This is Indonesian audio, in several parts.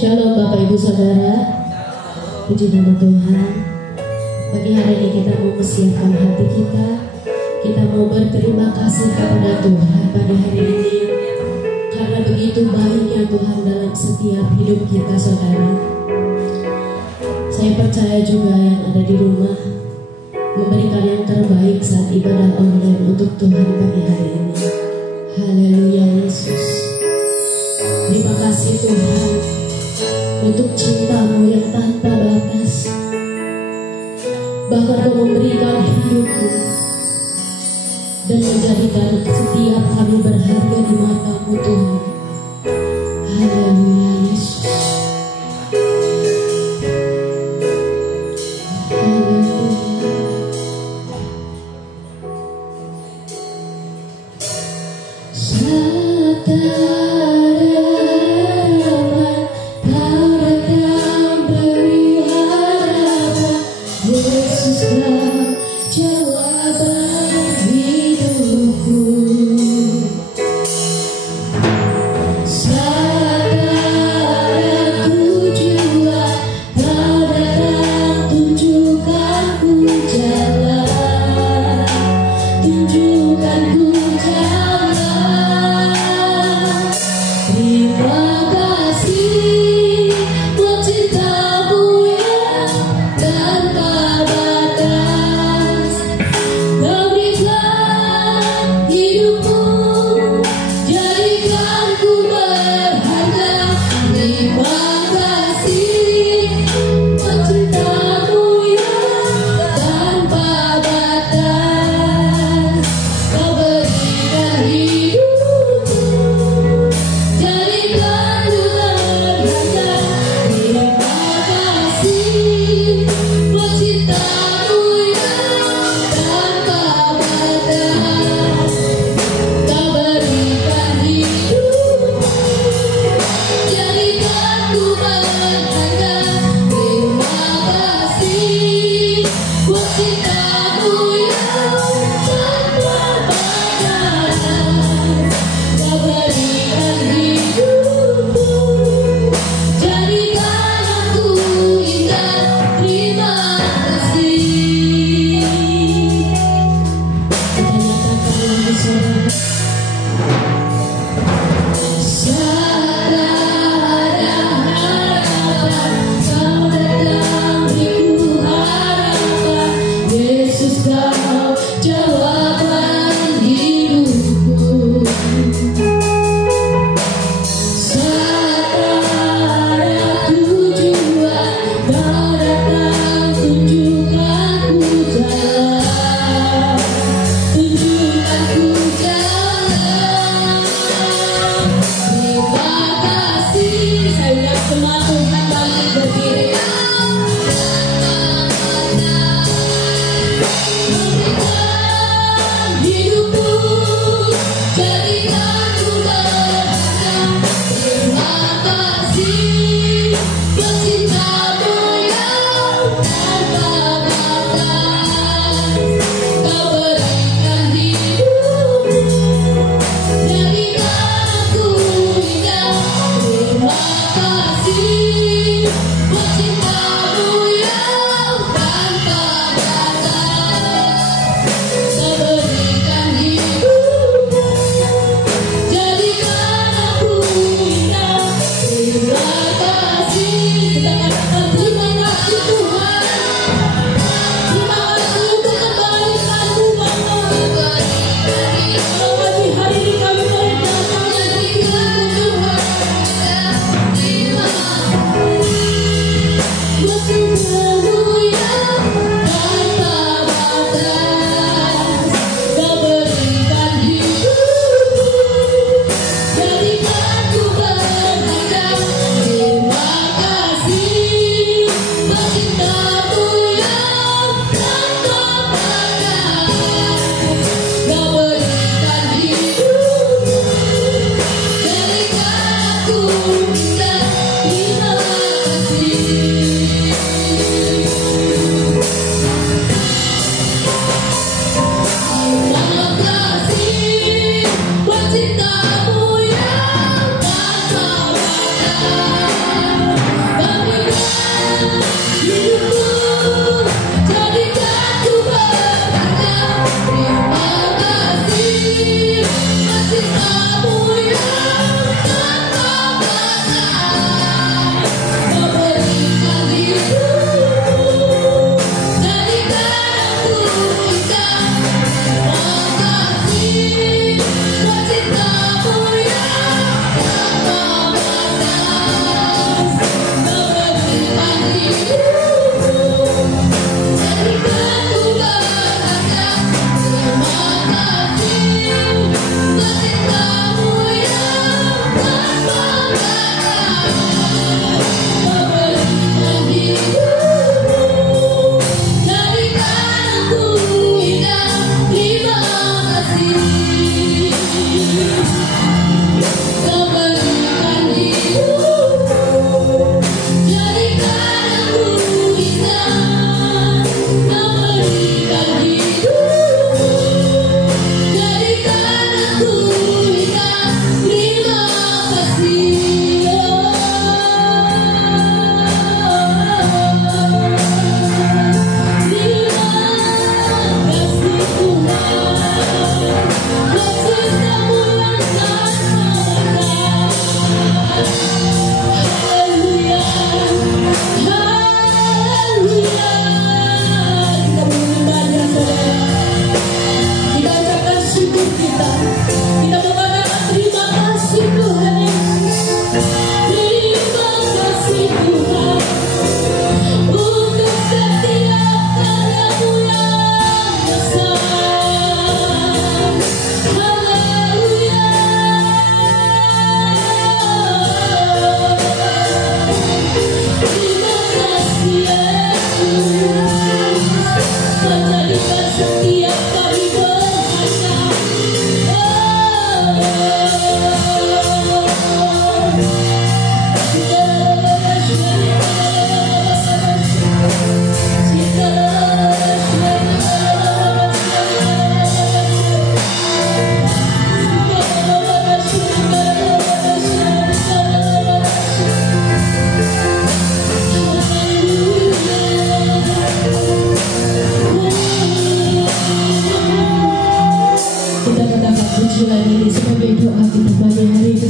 Shalom Bapak Ibu Saudara, puji nama Tuhan. Pagi hari ini kita mau mempersiapkan hati kita. Kita mau berterima kasih kepada Tuhan pada hari ini, karena begitu baiknya Tuhan dalam setiap hidup kita, saudara. Saya percaya juga yang ada di rumah memberikan yang terbaik saat ibadah online untuk Tuhan pagi hari ini. Haleluya Yesus. Terima kasih Tuhan untuk cinta-Mu yang tanpa batas. Bahkan Kau memberikan hidupmu dan menjadikan setiap kami berharga di mata-Mu Tuhan. Haleluya Yesus. Tunjukkan ku jalan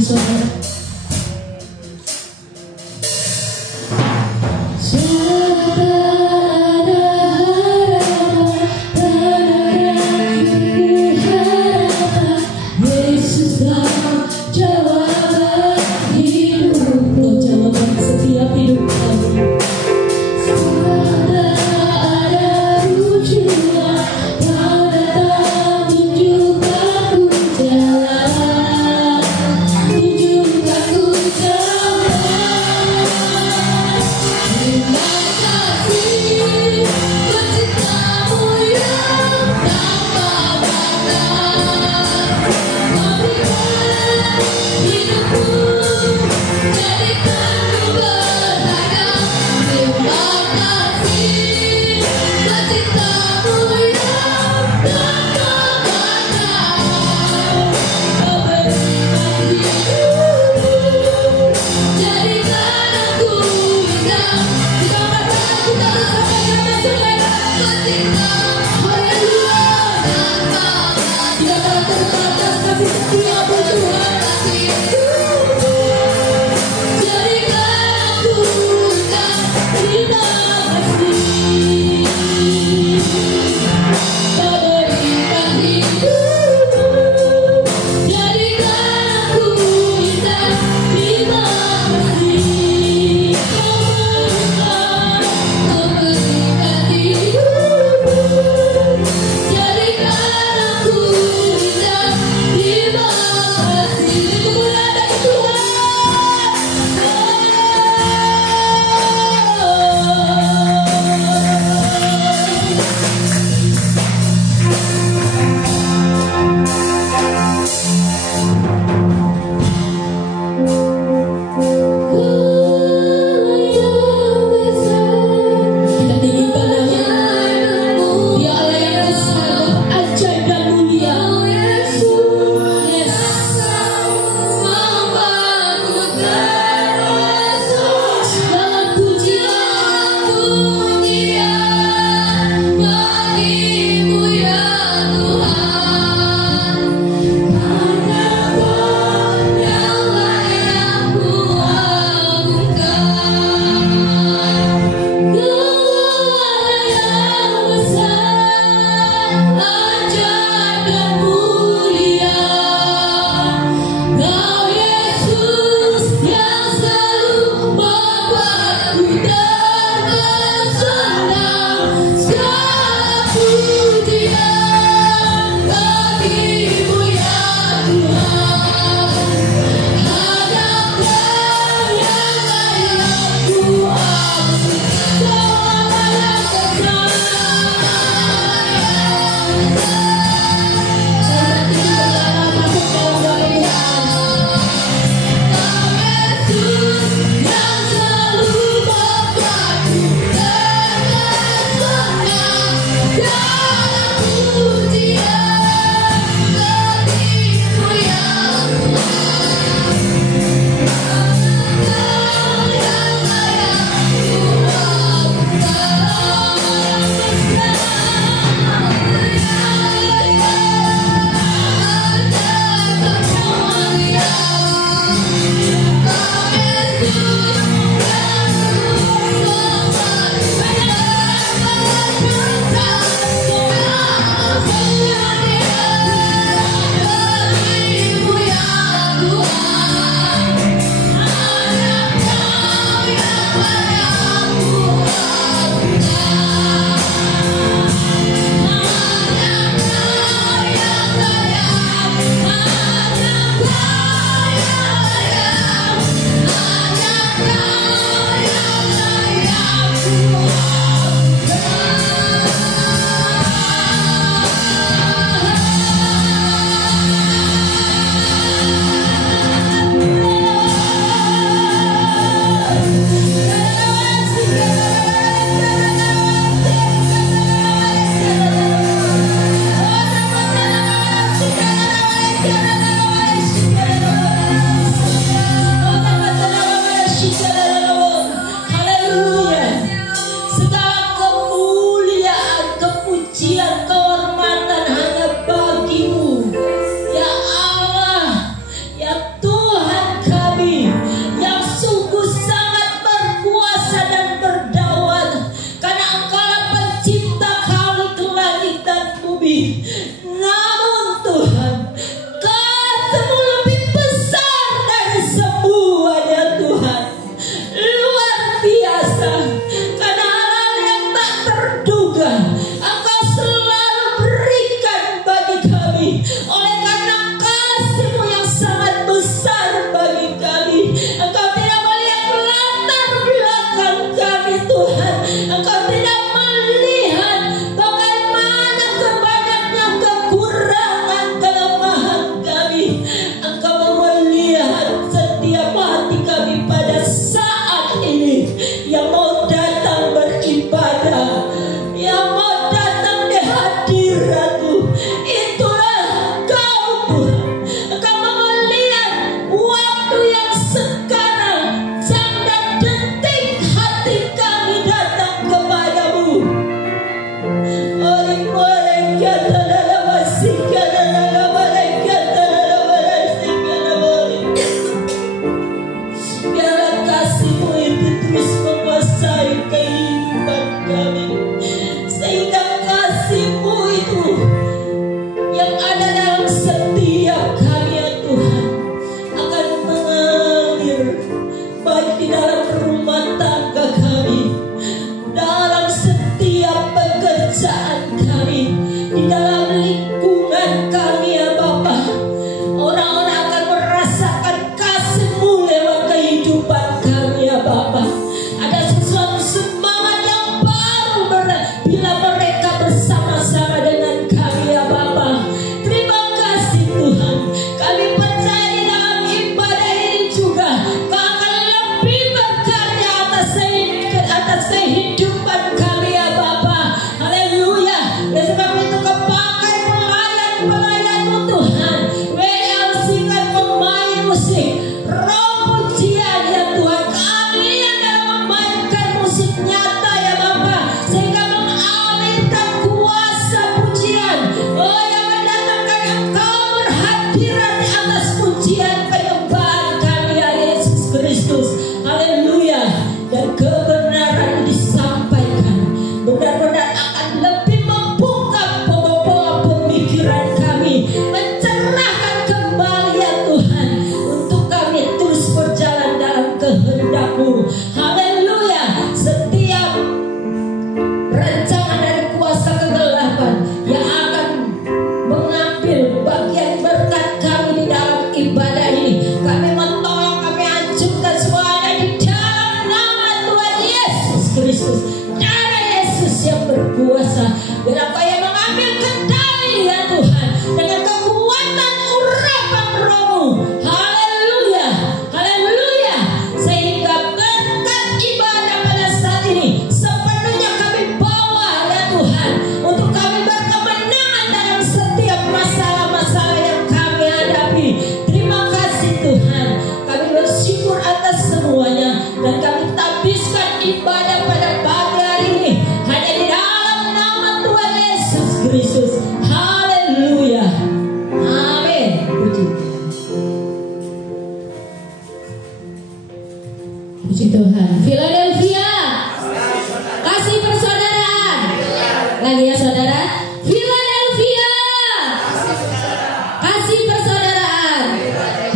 Jalan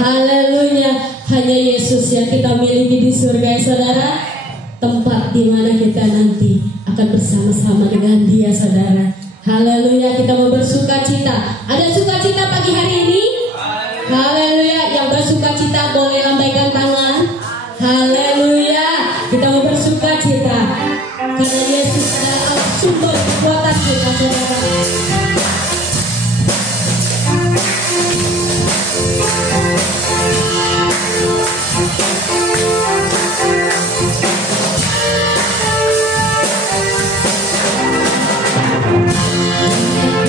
Haleluya. Hanya Yesus yang kita miliki di surga ya saudara. Tempat di mana kita nanti akan bersama-sama dengan Dia saudara. Haleluya. Kita mau bersuka cita. Ada sukacita pagi hari ini? Haleluya. Yang bersuka cita boleh lambaikan tangan. Haleluya. Kita mau bersuka cita karena Yesus adalah sumber kekuatan kita saudara.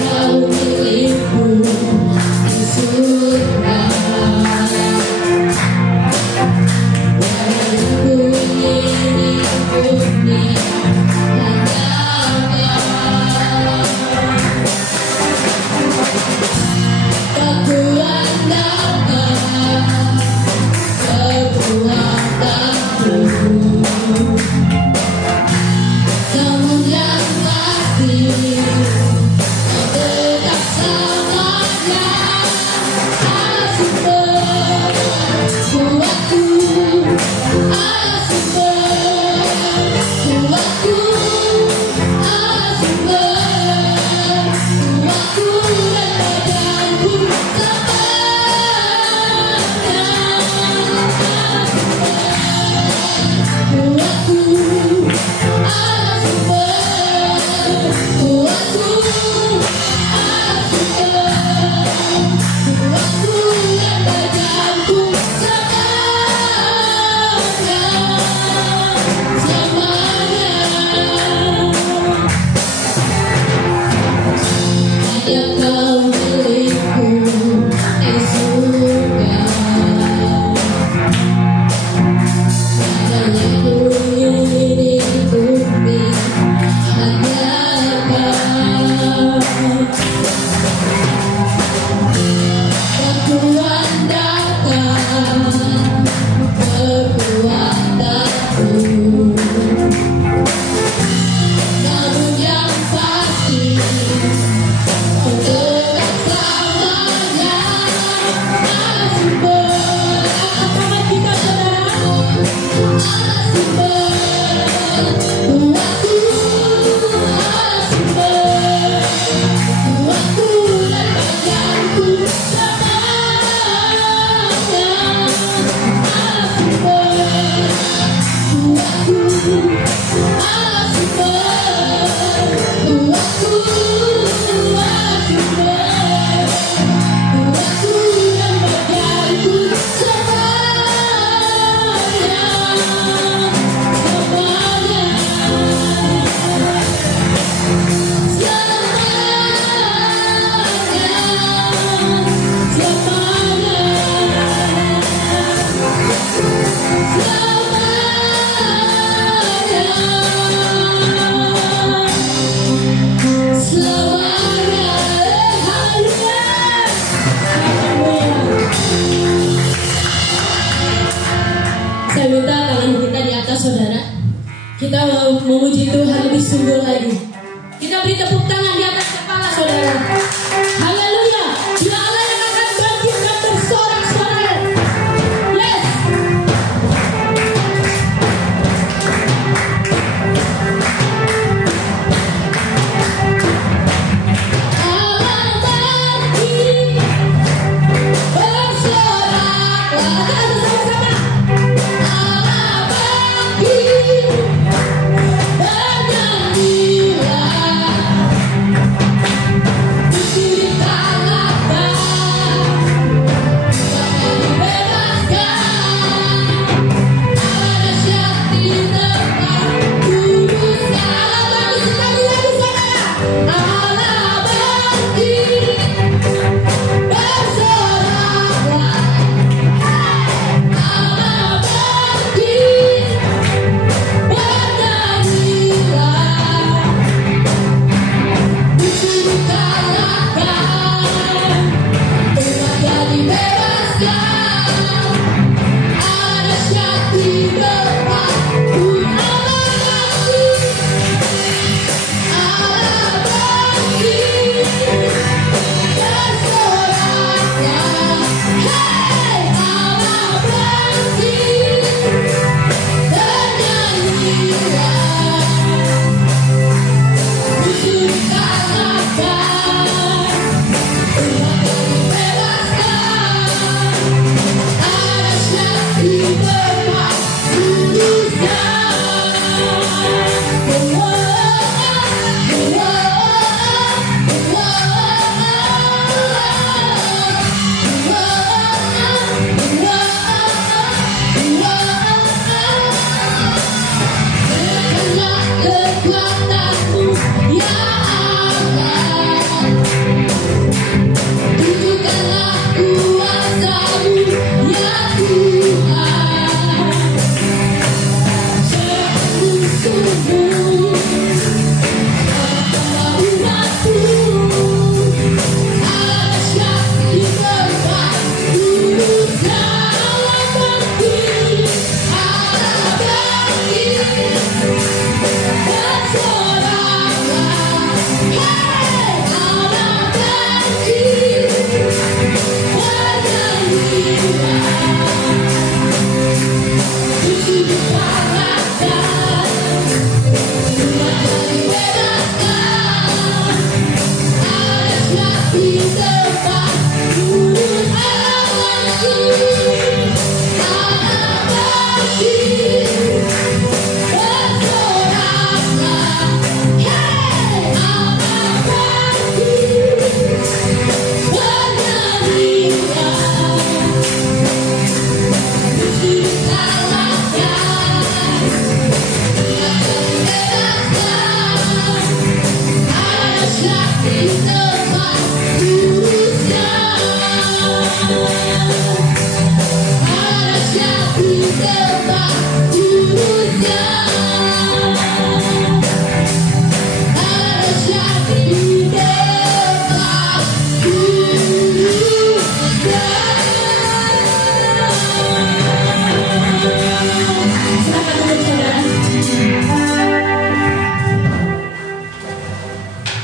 Kau milikku di surga.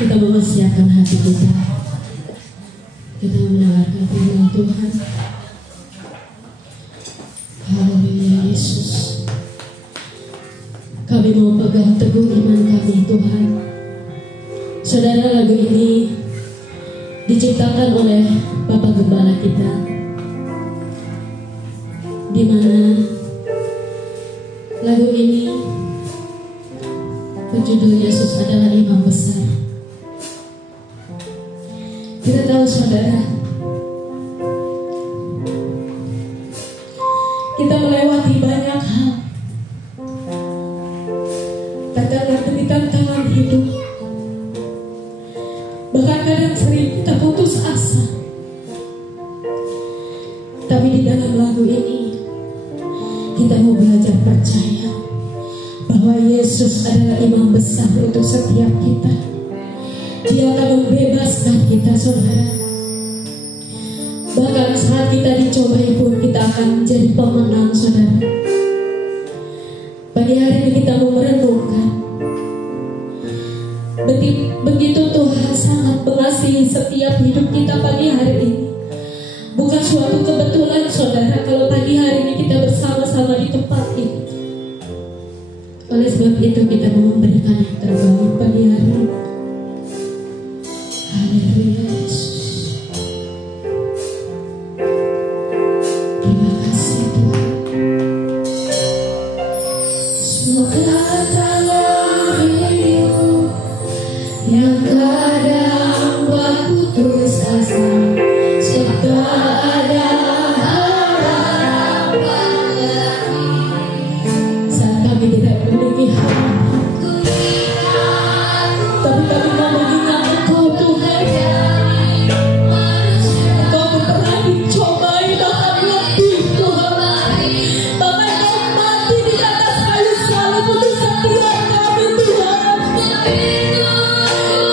Kita mempersiapkan hati kita. Kita mendengarkan firman Tuhan. Haleluya Yesus. Kami mau pegang teguh iman kami Tuhan. Saudara, lagu ini diciptakan oleh Bapak Gembala kita, di mana lagu ini berjudul Yesus adalah Imam Besar. Kita tahu saudara, kita melewati banyak hal, terkadang demi tantangan hidup, bahkan kadang sering kita putus asa. Tapi di dalam lagu ini kita mau belajar percaya bahwa Yesus adalah Imam Besar untuk setiap kita. Dia akan membebaskan kita saudara. Bahkan saat kita dicobai pun kita akan menjadi pemenang saudara. Pagi hari ini kita mau merenungkan begitu Tuhan sangat mengasihi setiap hidup kita pagi hari ini. Bukan suatu kebetulan saudara kalau pagi hari ini kita bersama-sama di tempat ini. Oleh sebab itu kita mau memberikan yang terbaik pagi hari ini. Haleluya Yesus. Terima kasih Tuhan. Semoga tangan hidup yang kadang buat putus asa, serta ada harapan lagi. Saat kami tidak memiliki harapan, tapi kami mau mengingat Engkau Tuhan. Engkau pernah dicobai bahkan lebih Tuhan. Bahkan Engkau mati di atas kayu salib untuk setiap kami Tuhan.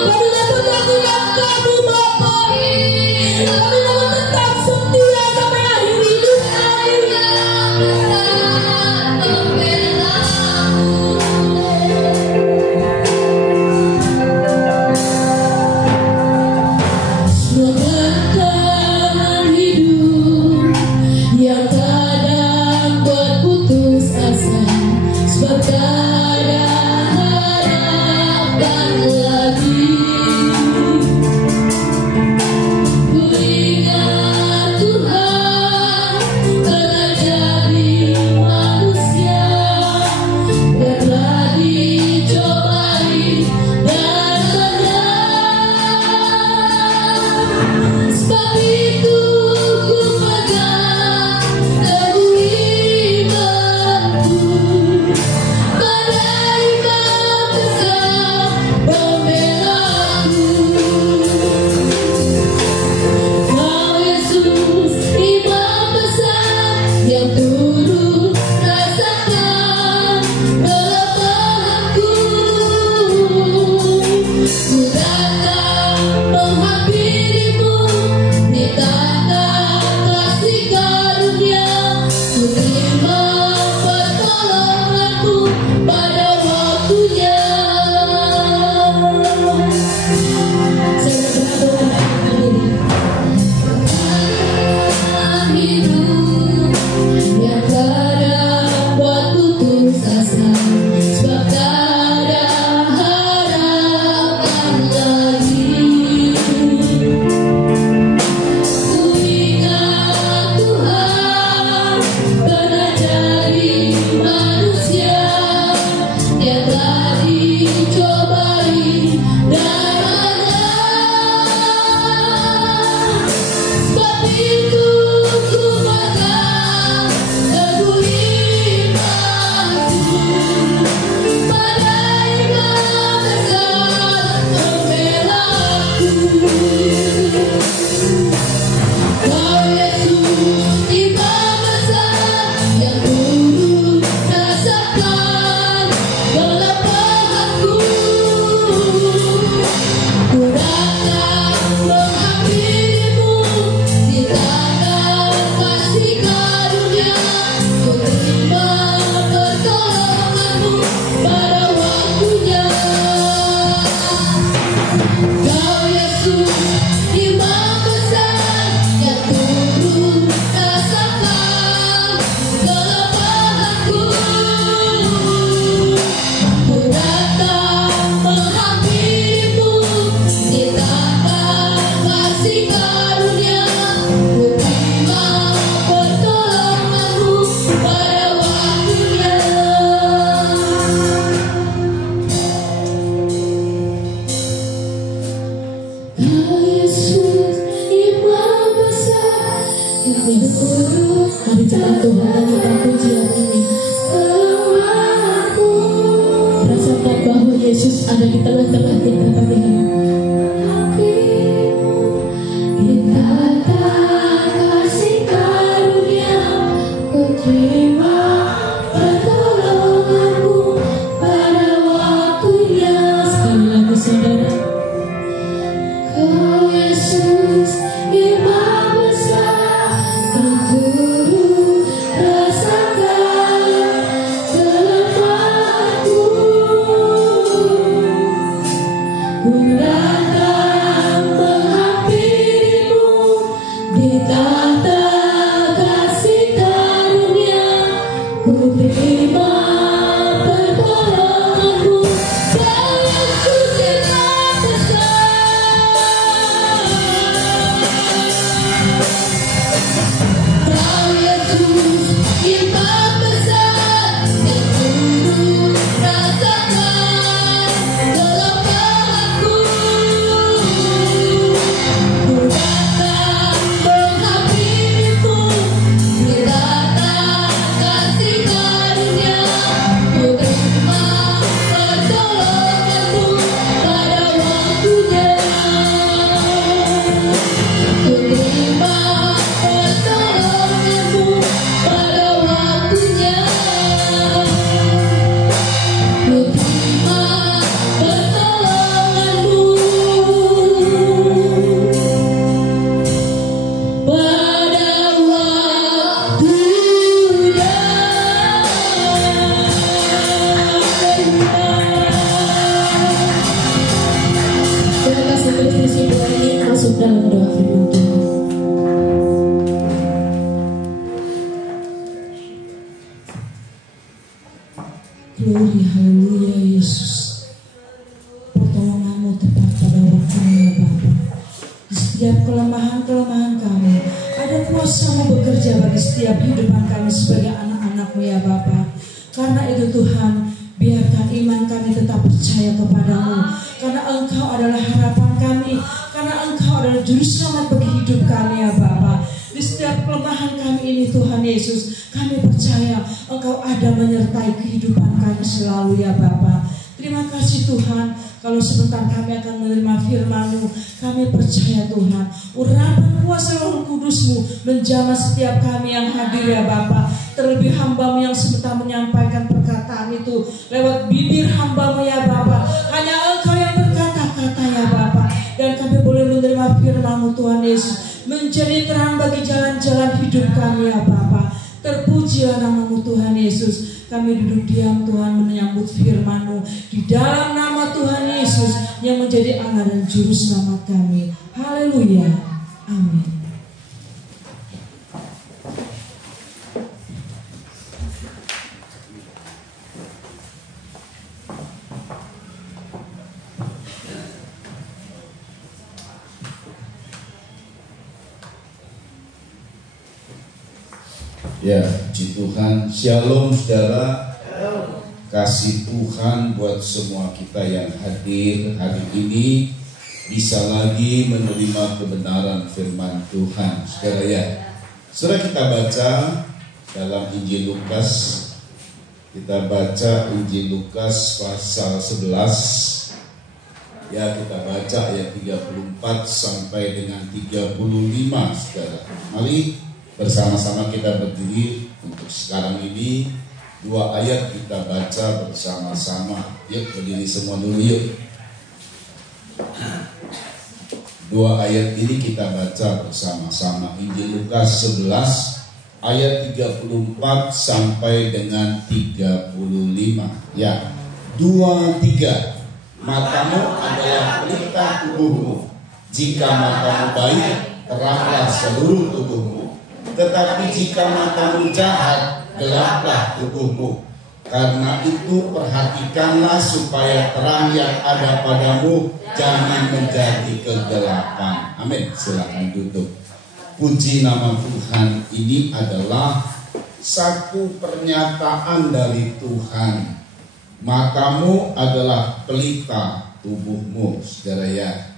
Kami dapat mengingat Kamu Bapa. Kami mau tetap setia sampai akhir hidup kami. Tangan hidup yang kadang buat putus asa, sebab tak ada harapan lagi. Ku ingat Tuhan pernah jadi manusia, telah dicobai dan menang. Yes. Mari cepat Tuhan kita puji ini. Rasakan bahwa Yesus ada di tengah-tengah kita pagi hari. Glory, haleluya Yesus. Pertolonganmu tepat pada waktunya Bapa. Di setiap kelemahan-kelemahan kami, ada kuasa-Mu bekerja bagi setiap kehidupan kami sebagai anak-anak-Mu ya Bapa. Karena itu Tuhan, biarkan iman kami tetap percaya kepadamu. Karena Engkau adalah harapan kami. Karena Engkau adalah juru selamat bagi hidup kami ya Bapa. Di setiap kelemahan kami ini Tuhan Yesus, kami percaya Engkau ada menyertai kehidupan kami selalu ya Bapa. Terima kasih Tuhan, kalau sebentar kami akan menerima firman-Mu, kami percaya Tuhan, urapan kuasa Roh Kudus-Mu menjamah setiap kami yang hadir ya Bapa. Terlebih hamba-Mu yang sebentar menyampaikan perkataan itu lewat bibir hamba-Mu ya Bapa. Hanya Engkau yang berkata-kata ya Bapa. Dan kami boleh menerima firman-Mu Tuhan Yesus, menjadi terang bagi jalan-jalan hidup kami ya Bapa. Terpujilah nama-Mu Tuhan Yesus. Kami duduk diam Tuhan menyambut firman-Mu di dalam nama Tuhan Yesus yang menjadi Allah dan juru selamat kami. Haleluya. Amin. Ya, puji Tuhan. Shalom saudara. Kasih Tuhan buat semua kita yang hadir hari ini bisa lagi menerima kebenaran firman Tuhan. Saudara ya, saudara kita baca dalam Injil Lukas. Kita baca Injil Lukas pasal 11. Ya, kita baca ayat 34 sampai dengan 35 saudara. Mari bersama-sama kita berdiri untuk sekarang ini. 2 ayat kita baca bersama-sama. Yuk berdiri semua dulu yuk. 2 ayat ini kita baca bersama-sama. Injil Lukas 11 ayat 34 sampai dengan 35. Ya, 2, 3. Matamu adalah pelita tubuhmu. Jika matamu baik, teranglah seluruh tubuhmu. Tetapi jika matamu jahat, gelaplah tubuhmu. Karena itu perhatikanlah supaya terang yang ada padamu jangan menjadi kegelapan. Amin. Silakan duduk. Puji nama Tuhan. Ini adalah satu pernyataan dari Tuhan. Matamu adalah pelita tubuhmu, saudara ya.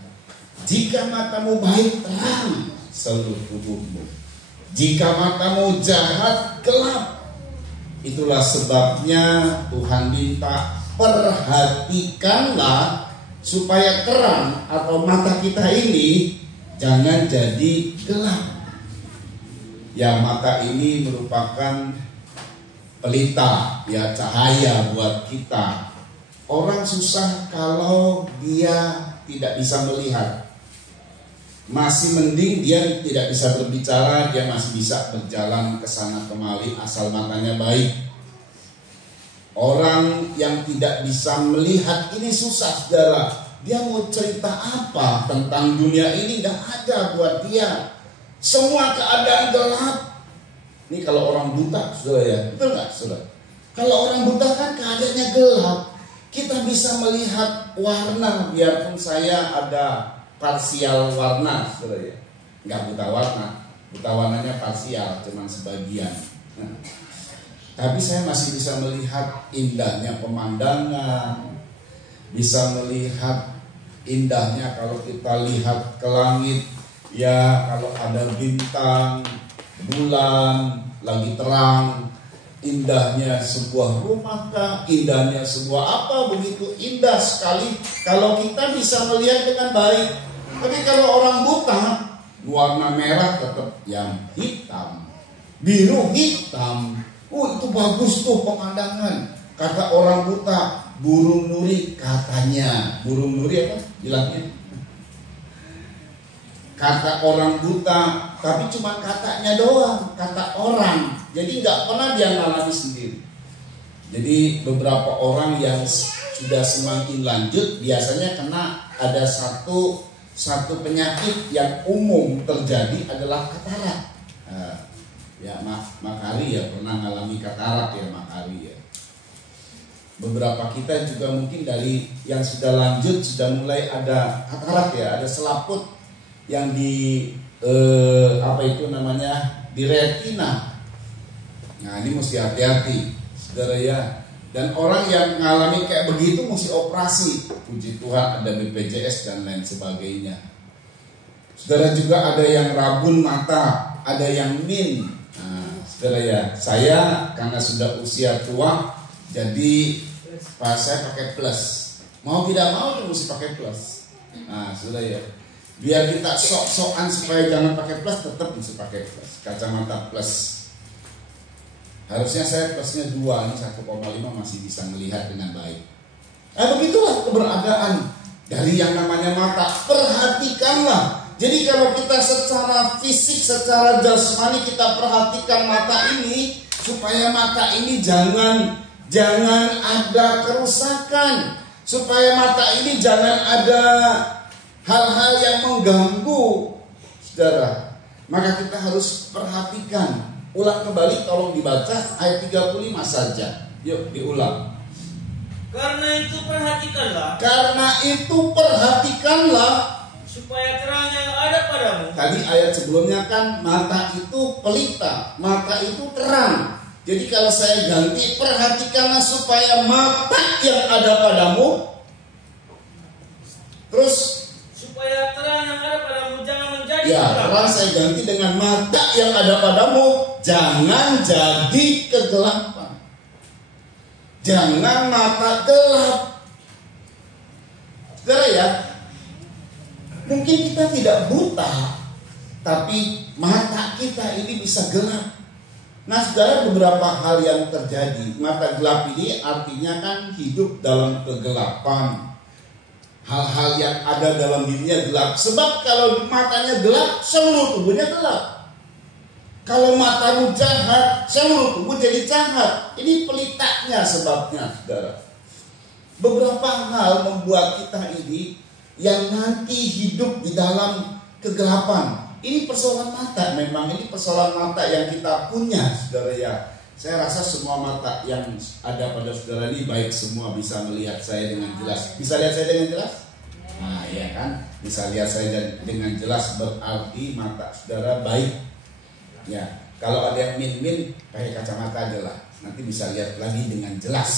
Jika matamu baik, terang seluruh tubuhmu. Jika matamu jahat, gelap. Itulah sebabnya Tuhan minta perhatikanlah supaya terang atau mata kita ini jangan jadi gelap. Ya, mata ini merupakan pelita, ya, cahaya buat kita. Orang susah kalau dia tidak bisa melihat. Masih mending dia tidak bisa berbicara, dia masih bisa berjalan ke sana kemari asal matanya baik. Orang yang tidak bisa melihat ini susah, saudara. Dia mau cerita apa tentang dunia ini, nggak ada buat dia. Semua keadaan gelap. Ini kalau orang buta, saudara, ya, betul nggak, saudara? Kalau orang buta kan keadaannya gelap. Kita bisa melihat warna, biarpun saya ada parsial warna, saudara, ya. Nggak buta warna, buta warnanya parsial, cuman sebagian. Tapi saya masih bisa melihat indahnya pemandangan, bisa melihat indahnya kalau kita lihat ke langit, ya, kalau ada bintang, bulan lagi terang, indahnya sebuah rumah kah, indahnya sebuah apa, begitu indah sekali kalau kita bisa melihat dengan baik. Tapi kalau orang buta, warna merah tetap yang hitam, biru hitam. Itu bagus tuh pemandangan. Kata orang buta, burung nuri katanya. Burung nuri apa bilangnya? Kata orang buta, tapi cuma katanya doang, kata orang. Jadi nggak pernah dia ngalami sendiri. Jadi beberapa orang yang sudah semakin lanjut biasanya kena ada satu penyakit yang umum terjadi adalah katarak. Ya, Makari ya pernah mengalami katarak ya, Makari ya. Beberapa kita juga mungkin dari yang sudah lanjut sudah mulai ada katarak ya, ada selaput yang di di retina. Nah, ini mesti hati-hati, saudara, ya. Dan orang yang mengalami kayak begitu mesti operasi. Puji Tuhan ada BPJS dan lain sebagainya. Saudara, juga ada yang rabun mata, ada yang min. Saudara, ya, saya karena sudah usia tua, jadi saya pakai plus. Mau tidak mau mesti pakai plus. Nah, saudara, ya, biar kita sok-sokan supaya jangan pakai plus, tetap mesti pakai plus. Kacamata plus. Harusnya saya plusnya 2, ini 1,5 masih bisa melihat dengan baik. Begitulah keberadaan dari yang namanya mata. Perhatikanlah. Jadi kalau kita secara fisik, secara jasmani kita perhatikan mata ini, supaya mata ini jangan ada kerusakan, supaya mata ini jangan ada hal-hal yang mengganggu, saudara. Maka kita harus perhatikan. Ulang kembali, tolong dibaca ayat 35 saja. Yuk diulang. Karena itu perhatikanlah. Supaya terang yang ada padamu. Tadi ayat sebelumnya kan mata itu pelita, mata itu terang. Jadi kalau saya ganti, perhatikanlah supaya mata yang ada padamu. Terus supaya terang yang ada padamu jangan menjadi terang saya ganti dengan mata yang ada padamu jangan jadi kegelapan. Jangan mata gelap. Saudara, ya, mungkin kita tidak buta, tapi mata kita ini bisa gelap. Nah, saudara, beberapa hal yang terjadi. Mata gelap ini artinya kan hidup dalam kegelapan. Hal-hal yang ada dalam dirinya gelap. Sebab kalau matanya gelap, seluruh tubuhnya gelap. Kalau matamu jahat, seluruh tubuh jadi jahat. Ini pelitanya sebabnya, saudara. Beberapa hal membuat kita ini yang nanti hidup di dalam kegelapan. Ini persoalan mata, memang ini persoalan mata yang kita punya, saudara, ya. Saya rasa semua mata yang ada pada saudara ini baik semua, bisa melihat saya dengan jelas. Bisa lihat saya dengan jelas? Nah, iya kan? Bisa lihat saya dengan jelas, berarti mata saudara baik. Ya, kalau ada yang min-min, pakai kacamata aja lah. Nanti bisa lihat lagi dengan jelas.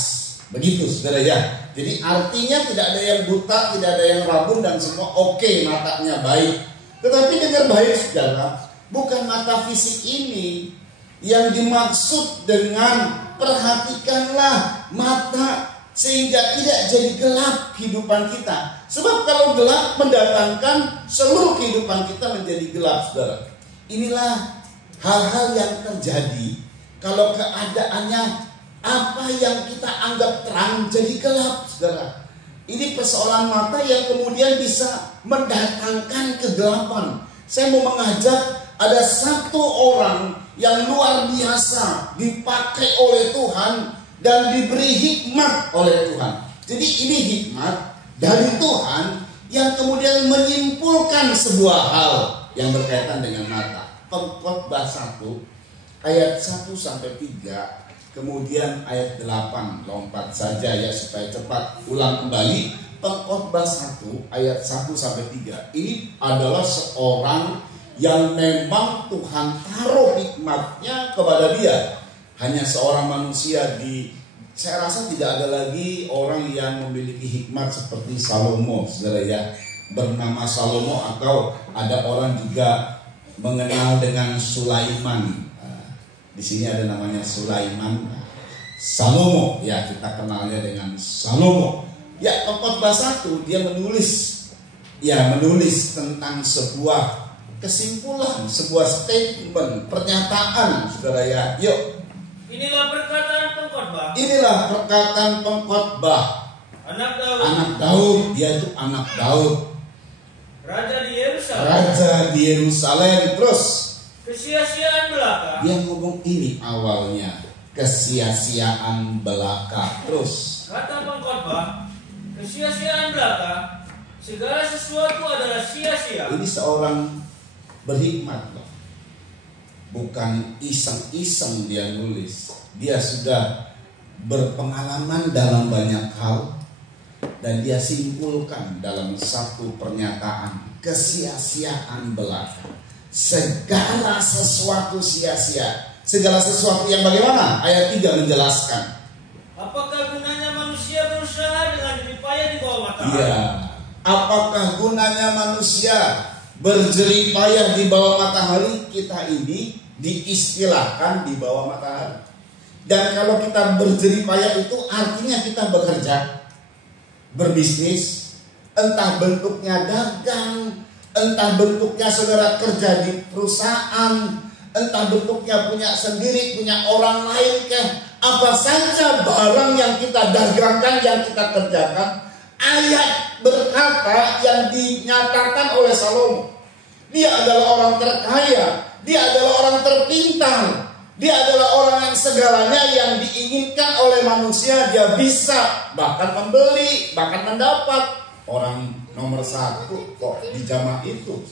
Begitu, saudara, ya. Jadi artinya tidak ada yang buta, tidak ada yang rabun, dan semua oke, matanya baik. Tetapi dengar baik, saudara, Bukan mata fisik ini yang dimaksud dengan perhatikanlah mata sehingga tidak jadi gelap kehidupan kita. Sebab kalau gelap mendatangkan seluruh kehidupan kita menjadi gelap, saudara. Inilah hal-hal yang terjadi kalau keadaannya apa yang kita anggap terang jadi gelap, saudara. Ini persoalan mata yang kemudian bisa mendatangkan kegelapan. Saya mau mengajak, ada satu orang yang luar biasa dipakai oleh Tuhan dan diberi hikmat oleh Tuhan. Jadi ini hikmat dari Tuhan yang kemudian menyimpulkan sebuah hal yang berkaitan dengan mata. Pengkhotbah 1 ayat 1 sampai 3. Kemudian ayat 8, lompat saja ya supaya cepat. Ulang kembali, Pengkhotbah 1 ayat 1 sampai 3. Ini adalah seorang yang memang Tuhan taruh hikmatnya kepada dia. Hanya seorang manusia saya rasa tidak ada lagi orang yang memiliki hikmat seperti Salomo, saudara ya. Bernama Salomo atau ada orang juga mengenal dengan Sulaiman. Di sini ada namanya Sulaiman, Salomo, ya kita kenalnya dengan Salomo. Ya, Pengkhotbah 1 dia menulis tentang sebuah kesimpulan, sebuah statement, pernyataan, saudara ya. Yuk. Inilah perkataan pengkhotbah. Inilah perkataan pengkhotbah. Anak Daud. Anak Daud, dia itu anak Daud. Raja di Yerusalem. Raja di Yerusalem. Terus kesia-siaan belaka. Dia ngomong ini awalnya, kesia-siaan belaka. Terus Kata pengkhotbah, kesia-siaan belaka, segala sesuatu adalah sia-sia. ini seorang berhikmat loh. Bukan iseng-iseng dia nulis. Dia sudah berpengalaman dalam banyak hal dan dia simpulkan dalam satu pernyataan, kesia-siaan belaka. Segala sesuatu sia-sia. Segala sesuatu yang bagaimana? Ayat 3 menjelaskan. Apakah gunanya manusia berusaha dengan jerih payah di bawah matahari? Iya. Apakah gunanya manusia berjerih payah di bawah matahari? Kita ini diistilahkan di bawah matahari. Dan kalau kita berjerih payah itu artinya kita bekerja, berbisnis, entah bentuknya dagang, entah bentuknya saudara kerja di perusahaan, entah bentuknya punya sendiri, punya orang lain kah, apa saja barang yang kita dagangkan, yang kita kerjakan. Ayat berkata yang dinyatakan oleh Salomo, dia adalah orang terkaya, dia adalah orang terpintar, dia adalah orang yang segalanya yang diinginkan oleh manusia dia bisa, bahkan membeli, bahkan mendapat. Orang nomor 1 kok di zaman itu.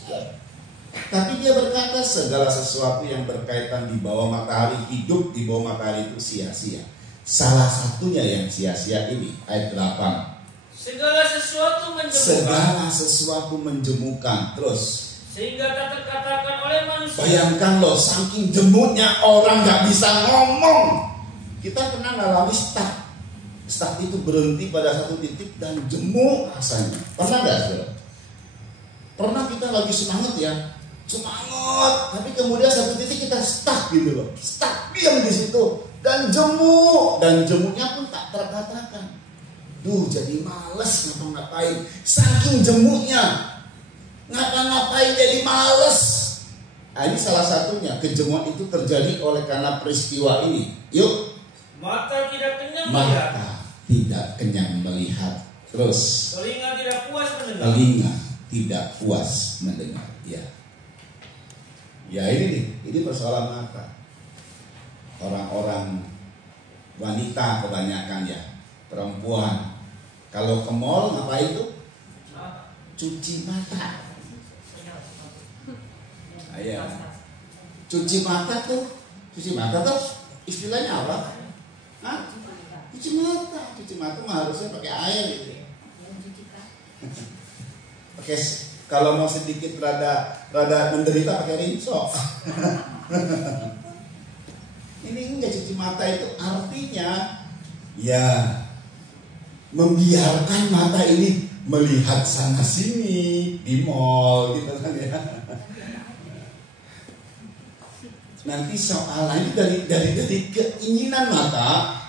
Tapi dia berkata segala sesuatu yang berkaitan di bawah matahari, hidup di bawah matahari itu sia-sia. Salah satunya yang sia-sia ini ayat 8. Segala sesuatu menjemukan. Segala sesuatu menjemukan. Terus Sehingga tak terkatakan oleh manusia. bayangkan loh, saking jemutnya orang gak bisa ngomong. Kita pernah ngalami stuck. Stuck itu berhenti pada satu titik dan jemu rasanya. Pernah gak saudara? Pernah kita lagi semangat ya, semangat, tapi kemudian satu titik kita stuck gitu loh. Stuck, diam di situ dan jemu, dan jemunya pun tak terkatakan. Duh, jadi males ngapa-ngapain. Saking jemutnya, ngapa-ngapain jadi males. Nah, ini salah satunya. Kejemuan itu terjadi oleh karena peristiwa ini. Yuk. Mata tidak kenyang melihat. Mata tidak kenyang melihat. Terus Telinga tidak puas mendengar. telinga tidak puas mendengar. Ya. Ya ini persoalan mata. Orang-orang wanita kebanyakan ya, perempuan. Kalau ke mall ngapain tuh? Cuci mata. Ayah. Cuci mata tuh istilahnya apa? Hah? Cuci mata mah harusnya pakai air gitu. Oke, kalau mau sedikit rada menderita pakai rinso. Ini enggak, cuci mata itu artinya ya membiarkan mata ini melihat sana sini di mall gitu kan ya. nanti soal lain dari keinginan mata.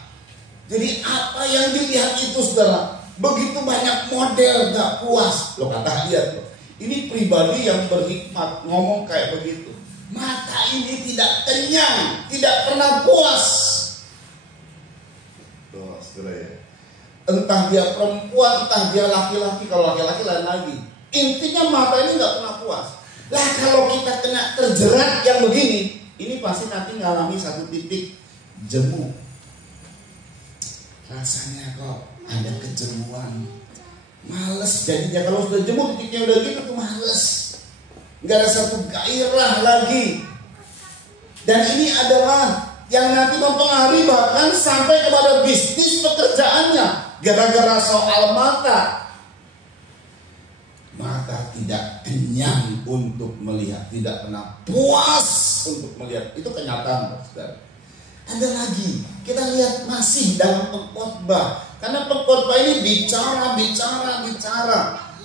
Jadi apa yang dilihat itu saudara, begitu banyak model gak puas. Lo kata dia tuh, ini pribadi yang berhikmat ngomong kayak begitu. Mata ini tidak kenyang, tidak pernah puas. Tuh saudara ya. Entah dia perempuan, entah dia laki-laki. Kalau laki-laki lain lagi. Intinya mata ini gak pernah puas. Lah kalau kita kena terjerat yang begini, ini pasti nanti ngalami satu titik jemu. Rasanya kok ada kejenuhan, males jadinya. Kalau sudah jemu titiknya udah gitu tuh males, nggak ada satu gairah lagi. Dan ini adalah yang nanti mempengaruhi bahkan sampai kepada bisnis pekerjaannya, gara-gara soal mata. Mata tidak kenyang untuk melihat, tidak pernah puas untuk melihat. Itu kenyataan, saudara. Ada lagi, kita lihat masih dalam pengkhotbah. Karena pengkhotbah ini bicara.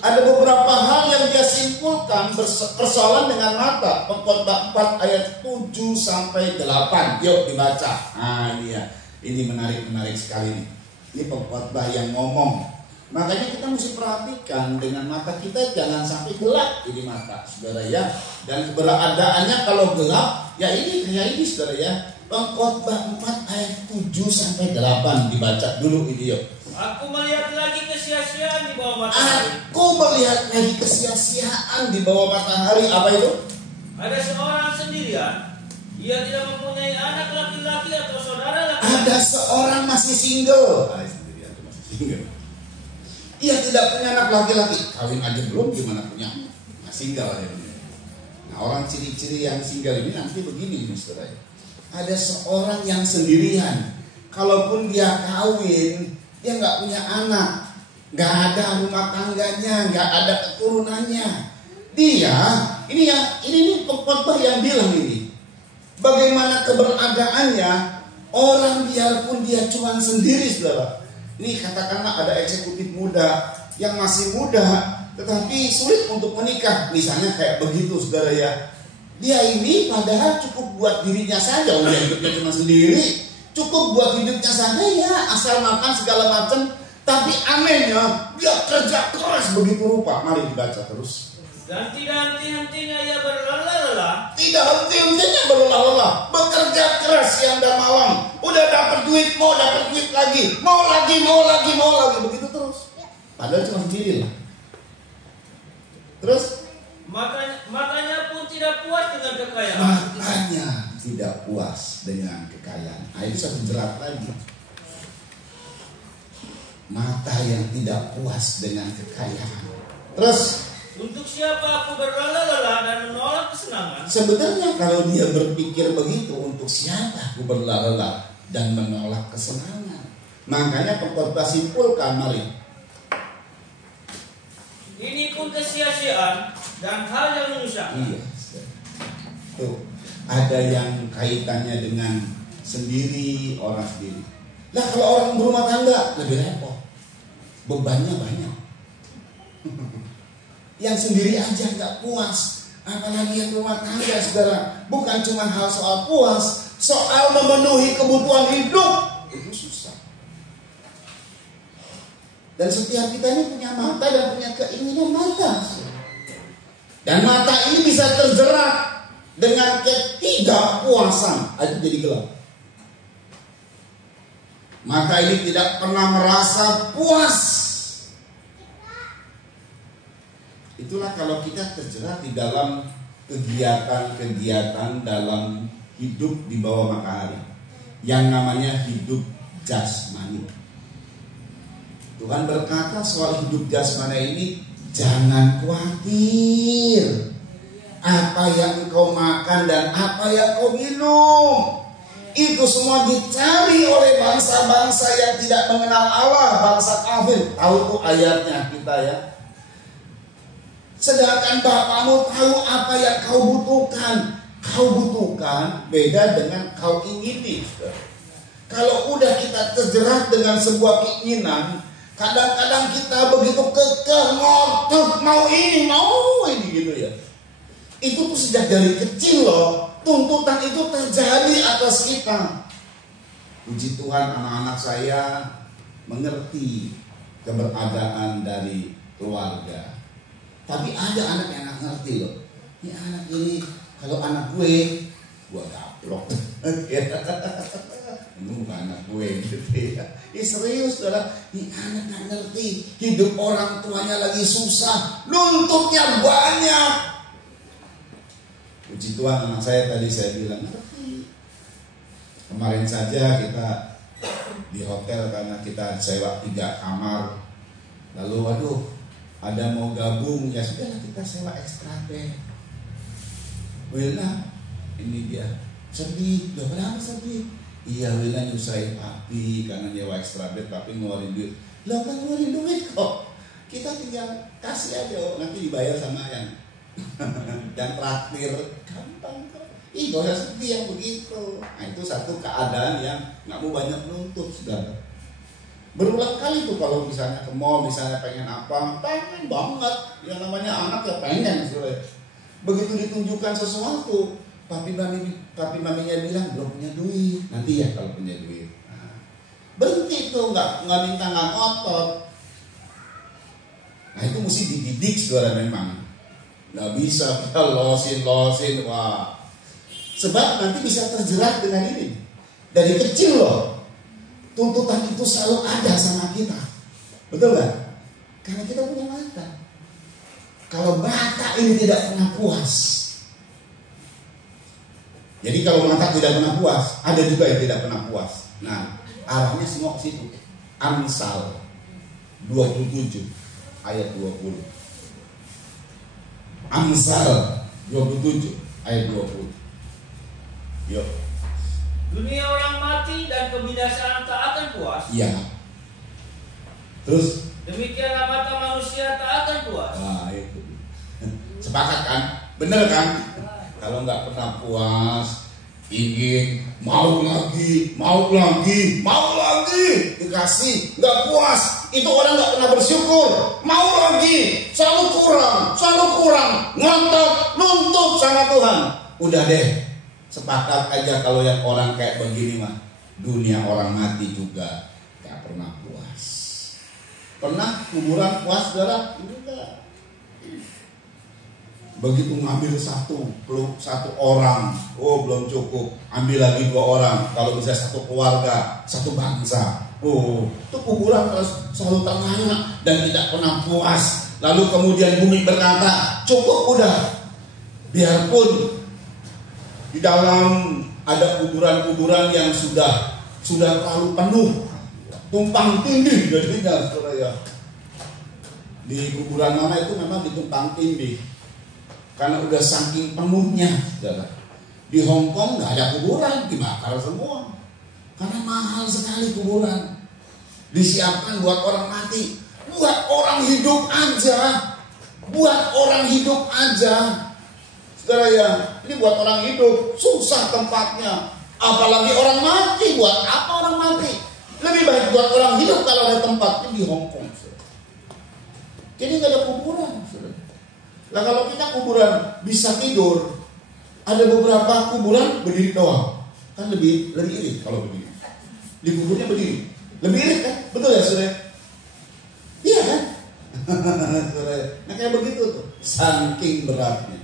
Ada beberapa hal yang dia simpulkan persoalan dengan mata. Pengkhotbah 4 ayat 7 sampai 8. Yuk dibaca. Nah ini ya, ini menarik sekali nih. Ini pengkhotbah yang ngomong. Makanya kita mesti perhatikan dengan mata kita, jangan sampai gelap ini mata, saudara ya. Dan keberadaannya kalau gelap, ya ini kayak ini saudara ya. Pengkhotbah 4 ayat 7 sampai 8 dibaca dulu ini yuk. Aku melihat lagi kesia-siaan di bawah matahari. Apa itu? Ada seorang sendirian. Ia tidak mempunyai anak laki-laki atau saudara laki-laki. Ada seorang masih single. Ia tidak punya anak laki-laki. Kawin aja belum, gimana punya? Masih single ya. Nah orang ciri-ciri yang single ini nanti begini saudara. Ada seorang yang sendirian. Kalaupun dia kawin, dia nggak punya anak, nggak ada rumah tangganya, nggak ada keturunannya. Dia, ini pengkhotbah yang bilang ini. Bagaimana keberadaannya orang biarpun dia cuma sendiri, saudara. Ini katakanlah ada eksekutif muda yang masih muda, tetapi sulit untuk menikah. Misalnya kayak begitu, saudara ya. Dia ini padahal cukup buat dirinya saja, udah hidupnya cuma sendiri, cukup buat hidupnya saja ya, asal makan segala macam. Tapi anehnya dia kerja keras begitu rupa. Mari dibaca terus. Dan tidak henti-hentinya ia berlelah-lelah. Tidak henti-hentinya berlelah-lelah, bekerja keras siang dan malam. Udah dapat duit, mau dapat duit lagi, mau lagi, begitu terus. Padahal cuma sendiri lah. Terus Makanya pun tidak puas dengan kekayaan. Makanya tidak puas dengan kekayaan. Nah, itu satu jerat lagi. Mata yang tidak puas dengan kekayaan. Terus, untuk siapa aku berlelah-lelah dan menolak kesenangan? Sebenarnya kalau dia berpikir begitu, untuk siapa aku berlelah-lelah dan menolak kesenangan? Makanya pengkhotbah simpulkan, mari. Ini pun kesia-siaan dan hal yang menyusahkan. Iya. Tuh, ada yang kaitannya dengan sendiri, orang sendiri. Nah kalau orang berumah tangga lebih repot, bebannya banyak. Yang sendiri aja nggak puas, apalagi yang rumah tangga, saudara. Bukan cuma hal soal puas, soal memenuhi kebutuhan hidup itu susah. Dan setiap kita ini punya mata dan punya keinginan mata. Dan mata ini bisa terjerat dengan ketidakpuasan. Itu jadi gelap. Mata ini tidak pernah merasa puas. Itulah kalau kita terjerat di dalam kegiatan-kegiatan dalam hidup di bawah matahari, yang namanya hidup jasmani. Tuhan berkata soal hidup jasmani ini, jangan khawatir apa yang engkau makan dan apa yang kau minum. Itu semua dicari oleh bangsa-bangsa yang tidak mengenal Allah, bangsa kafir. Tahu tuh ayatnya kita ya. Sedangkan Bapamu tahu apa yang kau butuhkan. Kau butuhkan beda dengan kau ingini. Kalau udah kita terjerat dengan sebuah keinginan, kadang-kadang kita begitu kekeh, ngotot, mau ini gitu ya. Itu tuh sejak dari kecil loh. tuntutan itu terjadi atas kita. Puji Tuhan, anak-anak saya mengerti keberadaan dari keluarga. Tapi ada anak yang nggak ngerti loh. Ini anak ini, kalau anak gue gaplok. Ini bukan anak gue gitu ya. Serius saudara, ini anak nggak ngerti. Hidup orang tuanya lagi susah, nuntutnya banyak. Puji Tuhan, anak saya tadi saya bilang ngerti. Kemarin saja kita di hotel karena kita sewa 3 kamar. Lalu waduh, ada mau gabung, ya sudah kita sewa extra bed. Wilna, ini dia sedih. Loh kenapa sedih? Iya, Wilna nyusahin papi karena nyewa extra bed, papi ngeluarin duit. Loh kan ngeluarin duit kok, kita tinggal kasih aja, nanti dibayar sama yang dan traktir, gampang kok. Ih, gak usah sedih yang begitu. Nah itu satu keadaan yang gak mau banyak nuntut, saudara. Berulang kali tuh kalau misalnya ke mall, misalnya pengen apa, pengen banget. Yang namanya anak ya pengen, saudara. Begitu ditunjukkan sesuatu, papi maminya bilang belum punya duit. Nanti ya kalau punya duit. Nah, berhenti tuh, nggak minta, nggak ngotot. Nah itu mesti dididik, saudara, memang. Nggak bisa kita losin, wah. Sebab nanti bisa terjerat dengan ini. Dari kecil loh, tuntutan itu selalu ada sama kita. Betul gak? Karena kita punya mata. Kalau mata ini tidak pernah puas. Jadi kalau mata tidak pernah puas, ada juga yang tidak pernah puas. Nah, arahnya semua ke situ. Amsal 27 ayat 20. Amsal 27 ayat 20. Yuk. Dunia orang mati dan kebinasaan tak akan puas. Iya. Terus demikianlah mata manusia tak akan puas. Wah itu. Sepakat kan? Bener kan? Kalau nggak pernah puas, ingin mau lagi, dikasih nggak puas, itu orang nggak pernah bersyukur. Mau lagi, selalu kurang, ngotot, nuntut sama Tuhan. Udah deh. Sepakat aja kalau yang orang kayak begini mah, dunia orang mati juga gak pernah puas. Pernah kuburan puas, saudara? Enggak. Begitu ngambil satu orang, oh belum cukup, ambil lagi 2 orang. Kalau bisa 1 keluarga, 1 bangsa. Oh, itu kuburan selalu ternganga dan tidak pernah puas. Lalu kemudian bumi berkata, cukup udah. Biarpun di dalam ada kuburan-kuburan yang sudah terlalu penuh, tumpang tindih jadinya, saudara ya. Di kuburan mana itu memang ditumpang tindih karena udah saking penuhnya, saudara. Di Hong Kong nggak ada kuburan, dibakar semua karena mahal sekali kuburan. Disiapkan buat orang mati, buat orang hidup aja. Saudara ya, ini buat orang hidup susah tempatnya, apalagi orang mati. Buat apa orang mati? Lebih baik buat orang hidup kalau ada tempatnya di Hong Kong. Jadi nggak ada kuburan. Nah kalau kita kuburan bisa tidur, ada beberapa kuburan berdiri doang, kan lebih irit kalau berdiri. Di kuburnya berdiri, lebih irit kan? Betul ya saudara? Iya kan? Nah kayak begitu tuh, saking beratnya.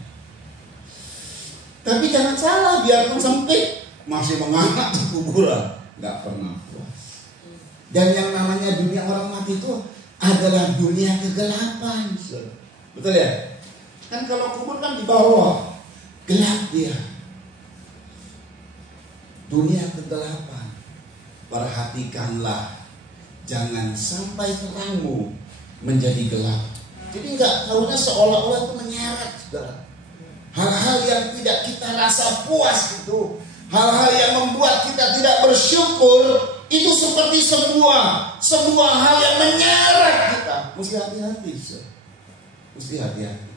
Tapi jangan salah, biarpun sempit masih mengangkat di kuburan, nggak pernah puas. Dan yang namanya dunia orang mati itu adalah dunia kegelapan. Betul ya? Kan kalau kubur kan di bawah, gelap dia. Dunia kegelapan. Perhatikanlah, jangan sampai terangmu menjadi gelap. Jadi nggak tahunya seolah-olah itu menyeret, saudara. Hal-hal yang tidak kita rasa puas itu, hal-hal yang membuat kita tidak bersyukur, itu seperti sebuah hal yang menyeret kita. Mesti hati-hati, mesti hati-hati.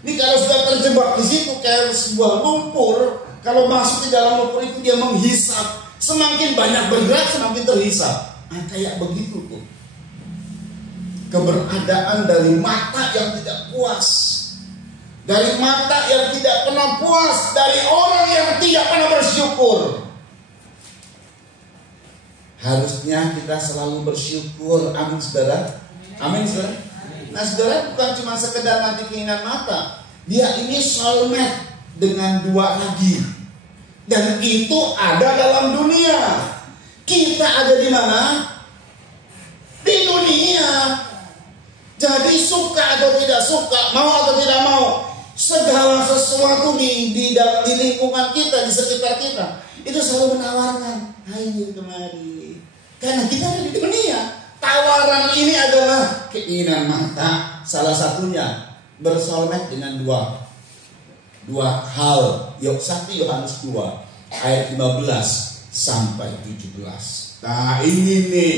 Ini kalau sudah terjebak di situ kayak sebuah lumpur, kalau masuk di dalam lumpur itu dia menghisap, semakin banyak bergerak semakin terhisap. Nah, kayak begitu tuh. Keberadaan dari mata yang tidak puas. Dari mata yang tidak pernah puas, dari orang bersyukur. Harusnya kita selalu bersyukur. Amin saudara. Amin saudara. Nah saudara, bukan cuma sekedar nanti keinginan mata. Dia ini soulmate dengan dua lagi. Dan itu ada dalam dunia. Kita ada di mana? Di dunia. Jadi suka atau tidak suka, mau atau tidak mau, segala sesuatu di lingkungan kita, di sekitar kita, itu selalu menawarkan, ayo kemari. Karena kita ada di dunia. Tawaran ini adalah keinginan mata. Salah satunya bersolmet dengan dua hal. 1 Yohanes 2 ayat 15 sampai 17. Nah ini nih,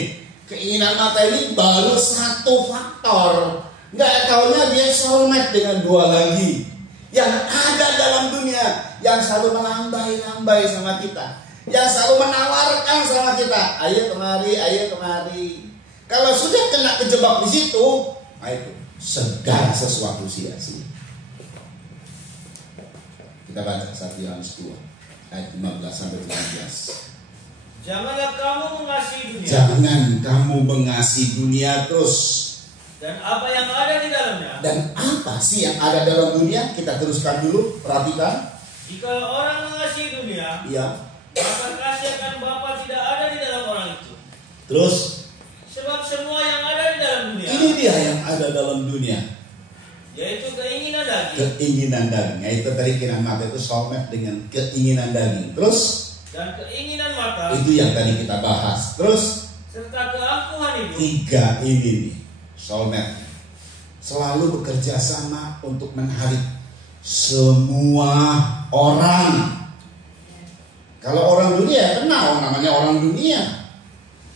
keinginan mata ini baru satu faktor. Nggak taunya dia solmet dengan dua lagi yang ada dalam dunia, yang selalu melambai-lambai sama kita, yang selalu menawarkan sama kita, ayo kemari, ayo kemari. Kalau sudah kena kejebak di situ, nah itu segala sesuatu sia-sia. Kita baca 1 Yohanes 2 ayat 15 sampai 17. Janganlah kamu mengasihi dunia. Jangan kamu mengasihi dunia terus. Dan apa yang ada di dalamnya. Dan apa sih yang ada dalam dunia? Kita teruskan dulu, perhatikan. Jika orang mengasihi dunia, Iya. maka kasih akan Bapa tidak ada di dalam orang itu. Terus Sebab semua yang ada di dalam dunia, ini dia yang ada dalam dunia, yaitu keinginan daging, keinginan daging. Itu tadi keinginan mata itu soulmate dengan keinginan daging. Terus dan keinginan mata, itu yang tadi kita bahas. Terus serta keangkuhan hidup. 3 ini nih, soulmate selalu bekerja sama untuk menarik semua orang. Kalau orang dunia kenal namanya orang dunia.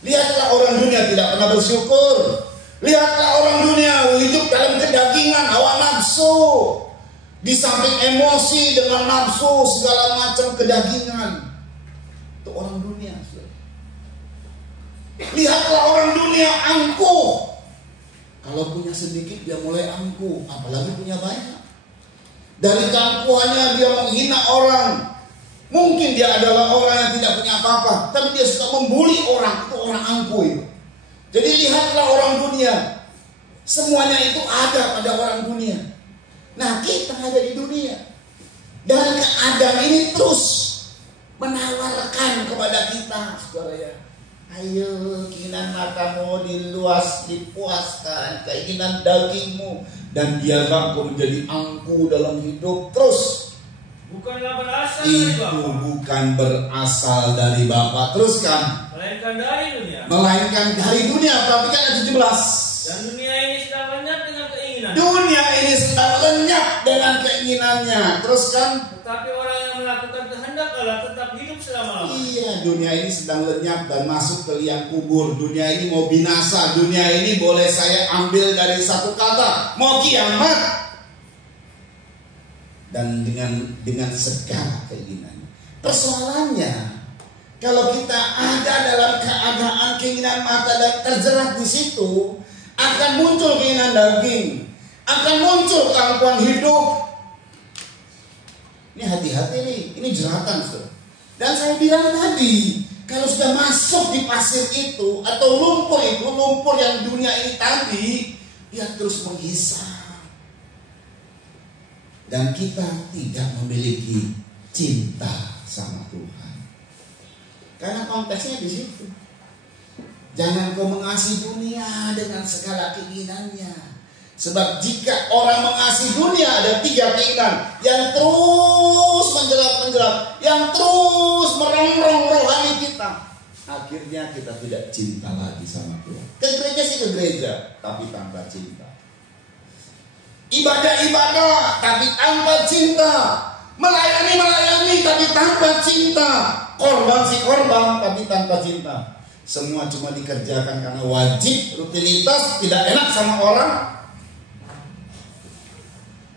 Lihatlah orang dunia tidak pernah bersyukur. Lihatlah orang dunia hidup dalam kedagingan, hawa nafsu. Di samping emosi dengan nafsu, segala macam kedagingan. Itu orang dunia. Lihatlah orang dunia angkuh. Kalau punya sedikit dia mulai angkuh, apalagi punya banyak. Dari keangkuhannya dia menghina orang. Mungkin dia adalah orang yang tidak punya apa-apa, tapi dia suka membuli orang. Itu orang angkuh itu. Jadi lihatlah orang dunia. Semuanya itu ada pada orang dunia. Nah kita ada di dunia. Dan keadaan ini terus menawarkan kepada kita, saudara ya. Ayo keinginan matamu dipuaskan, keinginan dagingmu, dan biarlah kau menjadi angkuh dalam hidup. Terus bukanlah berasal dari itu Bapa, bukan berasal dari Bapa. Teruskan, melainkan dari dunia. melainkan dari dunia. Perhatikan ayat 17. Dan dunia ini sedang lenyap dengan keinginan. Dunia ini sedang lenyap dengan keinginannya. Teruskan. Tetapi orang yang melakukan kehendak Allah tetap hidup selama-lamanya. Iya, dunia ini sedang lenyap dan masuk ke liang kubur. Dunia ini mau binasa. Dunia ini boleh saya ambil dari satu kata, mau kiamat. Dan dengan segala keinginan. Persoalannya, kalau kita ada dalam keadaan keinginan mata dan terjerat di situ, akan muncul keinginan daging, akan muncul keangkuhan hidup. Ini hati-hati nih, ini jeratan, saudara. Dan saya bilang tadi, kalau sudah masuk di pasir itu atau lumpur itu, lumpur yang dunia ini tadi, dia terus menghisap. Dan kita tidak memiliki cinta sama Tuhan. Karena konteksnya di situ. Jangan kau mengasihi dunia dengan segala keinginannya. Sebab jika orang mengasihi dunia, ada 3 keinginan yang terus menjerat-menjerat, yang terus merongrong rohani kita. Akhirnya kita tidak cinta lagi sama Tuhan. Ke gereja sih ke gereja, tapi tanpa cinta. Ibadah-ibadah tapi tanpa cinta. Melayani tapi tanpa cinta. Korban tapi tanpa cinta. Semua cuma dikerjakan karena wajib, rutinitas, tidak enak sama orang.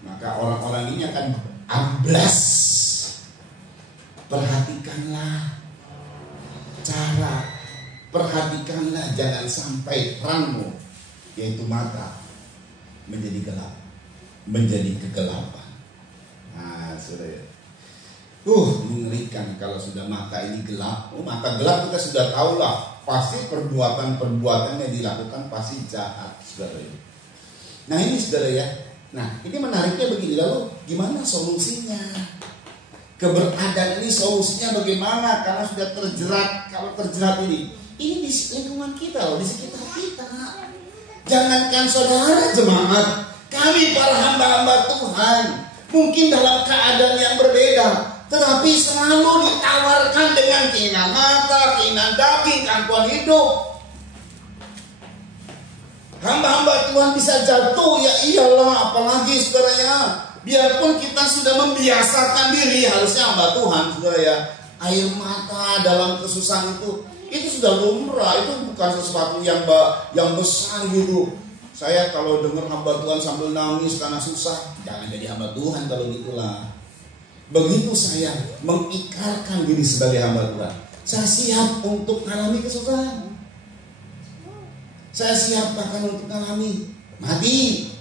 Maka orang-orang ini akan amblas. Perhatikanlah jangan sampai terangmu, yaitu mata, menjadi gelap, menjadi kegelapan. Nah, saudara, mengerikan kalau sudah mata ini gelap. Mata gelap kita sudah tahu lah, pasti perbuatan yang dilakukan pasti jahat, saudara. Nah ini saudara ya. Nah ini menariknya begini, lalu gimana solusinya? Keberadaan ini solusinya bagaimana? Karena sudah terjerat. Kalau terjerat ini di lingkungan kita loh, di sekitar kita. Jangankan saudara jemaat, kami para hamba-hamba Tuhan mungkin dalam keadaan yang berbeda, tetapi selalu ditawarkan dengan keinginan mata, keinginan daging, kemampuan hidup. Hamba-hamba Tuhan bisa jatuh, ya iyalah, apalagi saudara ya. Biarpun kita sudah membiasakan diri, harusnya hamba Tuhan saudara ya, air mata dalam kesusahan itu sudah lumrah, itu bukan sesuatu yang besar gitu. Saya kalau dengar hamba Tuhan sambil nangis karena susah, jangan jadi hamba Tuhan kalau gitulah. Begitu saya mengikrarkan diri sebagai hamba Tuhan, saya siap untuk mengalami kesusahan. Saya siap bahkan untuk mengalami mati,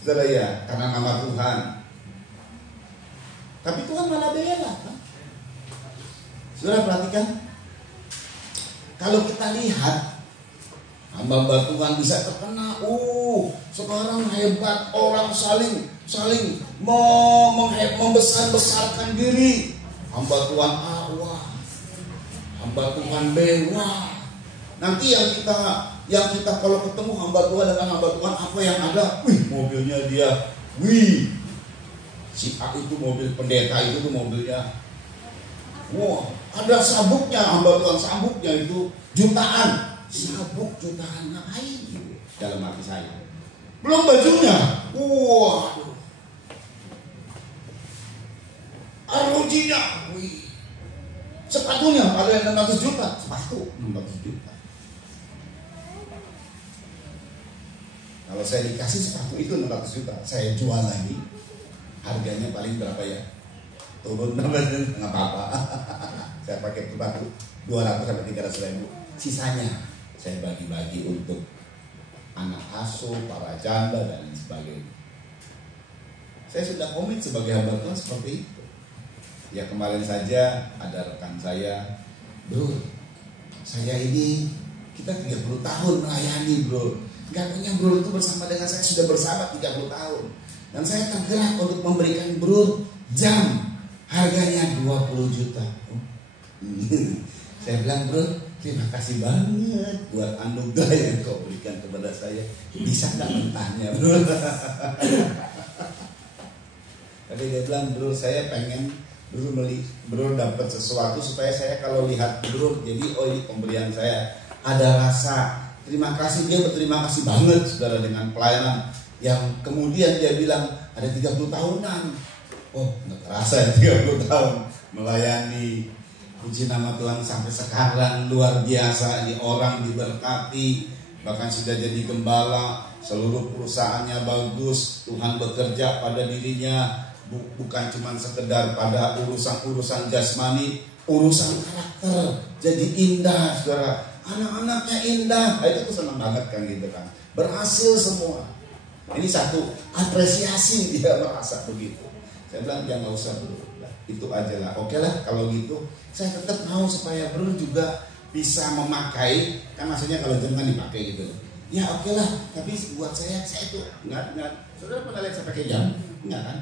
saudara ya, karena nama Tuhan. Tapi Tuhan malah bela. Saudara perhatikan, kalau kita lihat hamba Tuhan bisa terkena, sekarang hebat, orang saling membesar-besarkan diri. Hamba Tuhan wah, hamba Tuhan wah. Nanti yang kita kalau ketemu hamba Tuhan dengan hamba Tuhan, apa yang ada? Mobilnya dia, si A itu mobil pendeta itu tuh mobilnya. Wah, ada sabuknya hamba Tuhan, sabuknya itu jutaan. Sabuk jutaan ngapain gitu dalam hati saya. Belum bajunya. Waduh. Arlojinya. Sepatunya ada yang 600 juta. Sepatu 600 juta. Kalau saya dikasih sepatu itu 600 juta, saya jual lagi. Harganya paling berapa ya? Turun nggak apa-apa. Saya pakai sepatu 200 sampai 300 ribu. Sisanya saya bagi-bagi untuk anak asuh, para janda dan lain sebagainya. Saya sudah komit sebagai hamba Tuhan seperti itu. Ya kemarin saja ada rekan saya, bro, saya ini kita 30 tahun melayani bro. Gaknya bro itu bersama dengan saya sudah bersahabat 30 tahun. Dan saya tergerak untuk memberikan bro jam, harganya 20 juta. Saya bilang bro, terima kasih banget buat anugerah yang kau berikan kepada saya. Bisa gak mentahnya bro? Tapi dia bilang bro, saya pengen bro dapat sesuatu supaya saya kalau lihat bro, jadi ini pemberian saya ada rasa terima kasih. Dia berterima kasih banget saudara dengan pelayanan yang kemudian dia bilang ada 30 tahunan. Oh nggak terasa ya 30 tahun melayani. Puji nama Tuhan sampai sekarang luar biasa. Ini orang diberkati, bahkan sudah jadi gembala, seluruh perusahaannya bagus. Tuhan bekerja pada dirinya, bukan cuma sekedar pada urusan jasmani, urusan karakter jadi indah saudara. Anak-anaknya indah, itu tuh senang banget kan gitu kan. Berhasil semua. Ini satu apresiasi dia merasa begitu. Saya bilang jangan usah dulu. Itu aja lah. Oke lah kalau gitu. Saya tetap mau supaya bro juga bisa memakai. Kan maksudnya kalau jangan dipakai gitu. Ya oke lah. Tapi buat saya itu enggak. Saudara pernah lihat saya pakai jam? Enggak kan?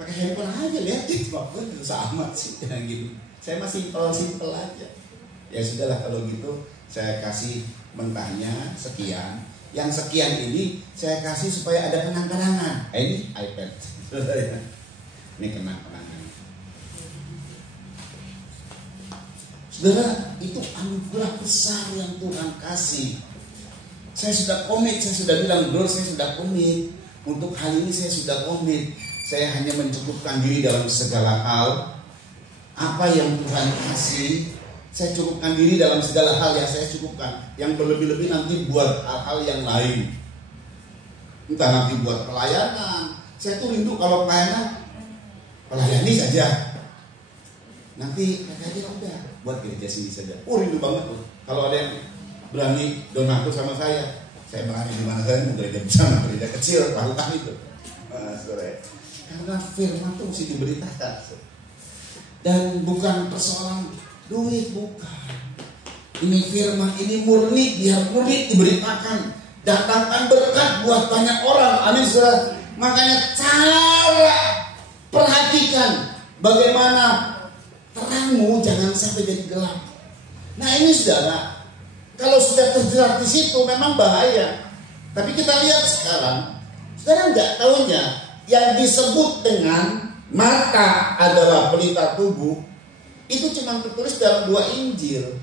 Pakai handphone aja lihat. Walaupun sama sih yang gitu. Saya masih simple aja. Ya sudahlah kalau gitu. Saya kasih mentahnya sekian. Yang sekian ini saya kasih supaya ada kenang-kenangan. Ini iPad. Ini kenang-kenangan. Saudara, itu anugerah besar yang Tuhan kasih. Saya sudah komit, saya sudah bilang, bro, saya sudah komit. Untuk hal ini saya sudah komit. Saya hanya mencukupkan diri dalam segala hal. Apa yang Tuhan kasih, saya cukupkan diri dalam segala hal yang saya cukupkan. Yang berlebih-lebih nanti buat hal-hal yang lain. Entah nanti buat pelayanan. Saya tuh rindu kalau pelayanan, pelayani saja. Nanti kakaknya udah buat gereja sini saja. Rindu banget tuh. Kalau ada yang berani donatur sama saya berani di mana saya mau gereja besar, gereja kecil, lakukan itu. Karena firman tuh mesti diberitakan. Dan bukan persoalan duit, bukan. Ini firman, ini murni, biar murni diberitakan. Datangkan berkat buat banyak orang. Amin, saudara. Makanya cara perhatikan bagaimana terangmu jangan sampai jadi gelap. Nah ini saudara, kalau sudah terjerat di situ memang bahaya. Tapi kita lihat sekarang, saudara nggak tahunya yang disebut dengan mata adalah pelita tubuh, itu cuma tertulis dalam 2 Injil.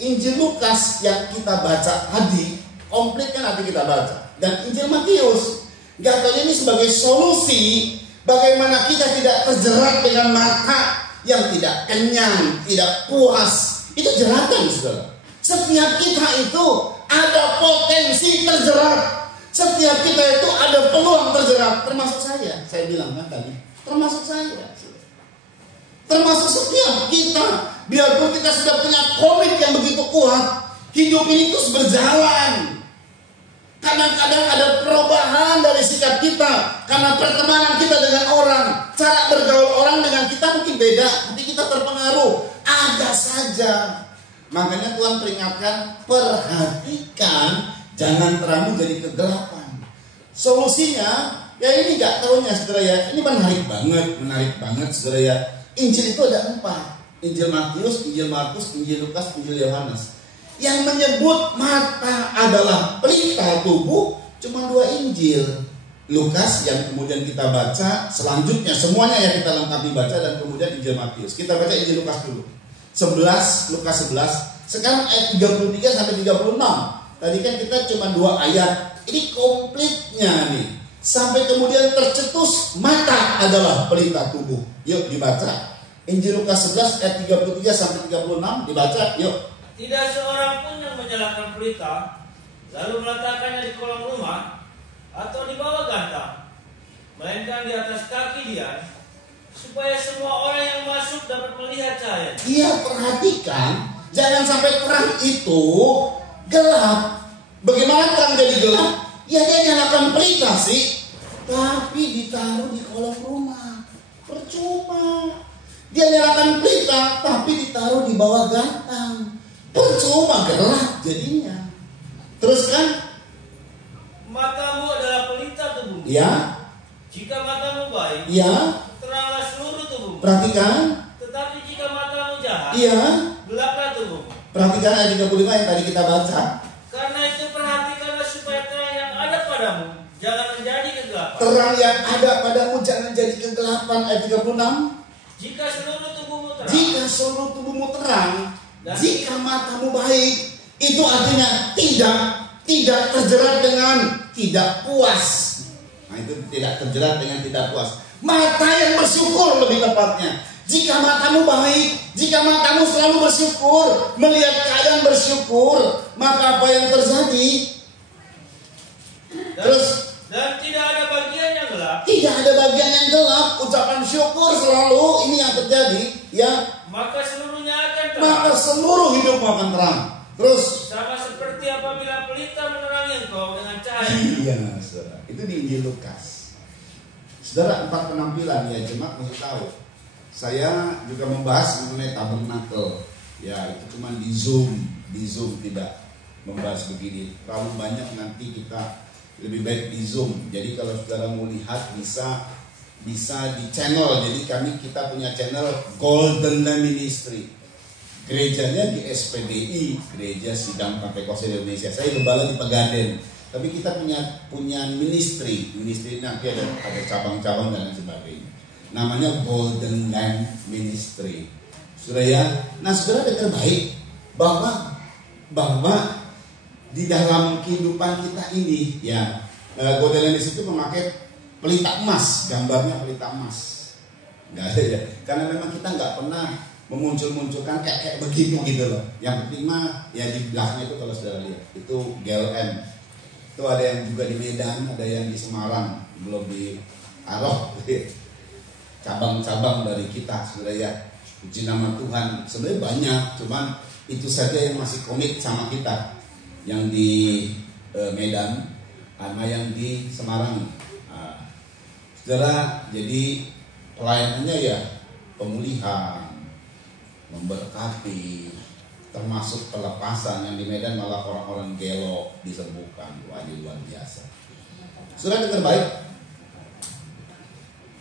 Injil Lukas yang kita baca tadi, komplit kan nanti kita baca. Dan Injil Matius. Gak tahu ini sebagai solusi bagaimana kita tidak terjerat dengan mata yang tidak kenyang, tidak puas. Itu jeratan, saudara. Setiap kita itu ada potensi terjerat. Setiap kita itu ada peluang terjerat. Termasuk saya bilang kan tadi. Termasuk saya. Termasuk setiap kita. Biarpun kita sudah punya komit yang begitu kuat, hidup ini terus berjalan. Kadang-kadang ada perubahan dari sikap kita karena pertemanan kita dengan orang. Cara bergaul orang dengan kita mungkin beda, tapi kita terpengaruh. Ada saja. Makanya Tuhan peringatkan, perhatikan jangan terlalu jadi kegelapan. Solusinya ya ini gak tahunya saudara ya. Ini menarik banget saudara ya. Injil itu ada 4. Injil Matius, Injil Markus, Injil Lukas, Injil Yohanes. Yang menyebut mata adalah pelita tubuh cuma 2 Injil. Lukas yang kemudian kita baca, selanjutnya semuanya yang kita lengkapi baca, dan kemudian Injil Matius. Kita baca Injil Lukas dulu. 11, Lukas 11. Sekarang ayat 33 sampai 36. Tadi kan kita cuma 2 ayat. Ini komplitnya nih. Sampai kemudian tercetus mata adalah pelita tubuh. Yuk dibaca. Injil Lukas 11 ayat 33 sampai 36 dibaca. Yuk. Tidak seorang pun yang menyalakan pelita lalu meletakkannya di kolong rumah atau di bawah gantang, melainkan di atas kaki dia, supaya semua orang yang masuk dapat melihat cahaya. Iya, perhatikan, jangan sampai terang itu gelap. Bagaimana terang jadi gelap? Ya dia nyalakan pelita sih, tapi ditaruh di kolong rumah. Percuma. Dia nyalakan pelita, tapi ditaruh di bawah gantang. Percuma, gelap jadinya. Terus kan? Matamu adalah pelita tubuhmu. Ya. Jika matamu baik, ya, teranglah seluruh tubuhmu. Perhatikan. Tetapi jika matamu jahat, iya, gelaplah tubuhmu. Perhatikan ayat 35 yang tadi kita baca. Karena itu perhatikanlah supaya terang yang ada padamu jangan menjadi kegelapan. Terang yang ada padamu jangan jadi kegelapan. Ayat 36. Jika seluruh tubuhmu terang, dan jika matamu baik, itu artinya tidak terjerat dengan tidak puas. Nah itu tidak terjerat dengan tidak puas. Mata yang bersyukur lebih tepatnya. Jika matamu baik, jika matamu selalu bersyukur, melihat keadaan bersyukur, maka apa yang terjadi? Dan tidak ada bagian yang gelap. Tidak ada bagian yang gelap. Ucapan syukur selalu ini yang terjadi, ya. Maka seluruhnya akan terang. Maka seluruh hidupmu akan terang. Terus sama seperti apabila pelita menerangi engkau dengan cahaya. Iya, saudara. Itu di Injil Lukas. Saudara, 4 penampilan ya jemaat mesti tahu. Saya juga membahas mengenai tabernakel. Ya, itu cuma di Zoom tidak membahas begini. Terlalu banyak nanti kita lebih baik di Zoom. Jadi kalau saudara mau lihat bisa di channel. Jadi kita punya channel Golden Lamb Ministry. Gerejanya di SPDI, Gereja Sidang Pentekosta Indonesia. Saya gembala di Pegaden. Tapi kita punya ministry nanti ada cabang-cabang dan lain sebagainya. Namanya Golden Lamb Ministry. Saudara ya. Nah, saudara dengar baik bahwa di dalam kehidupan kita ini ya, Golden Lamb Ministry itu memakai pelita emas, gambarnya pelita emas. Enggak ada ya. Karena memang kita nggak pernah memunculkan kayak begini gitu loh. Yang penting mah ya di belakang itu kalau saudara lihat itu GLM. Itu ada yang juga di Medan, ada yang di Semarang, belum di Aroh. Cabang-cabang dari kita saudara ya. Puji nama Tuhan. Sebenarnya banyak, cuman itu saja yang masih komit sama kita. Yang di Medan sama yang di Semarang. Saudara, jadi pelayanannya ya pemulihan, memberkati, termasuk pelepasan. Yang di Medan malah orang-orang gelo disembuhkan. Wah, ini luar biasa. Sudah dengar baik?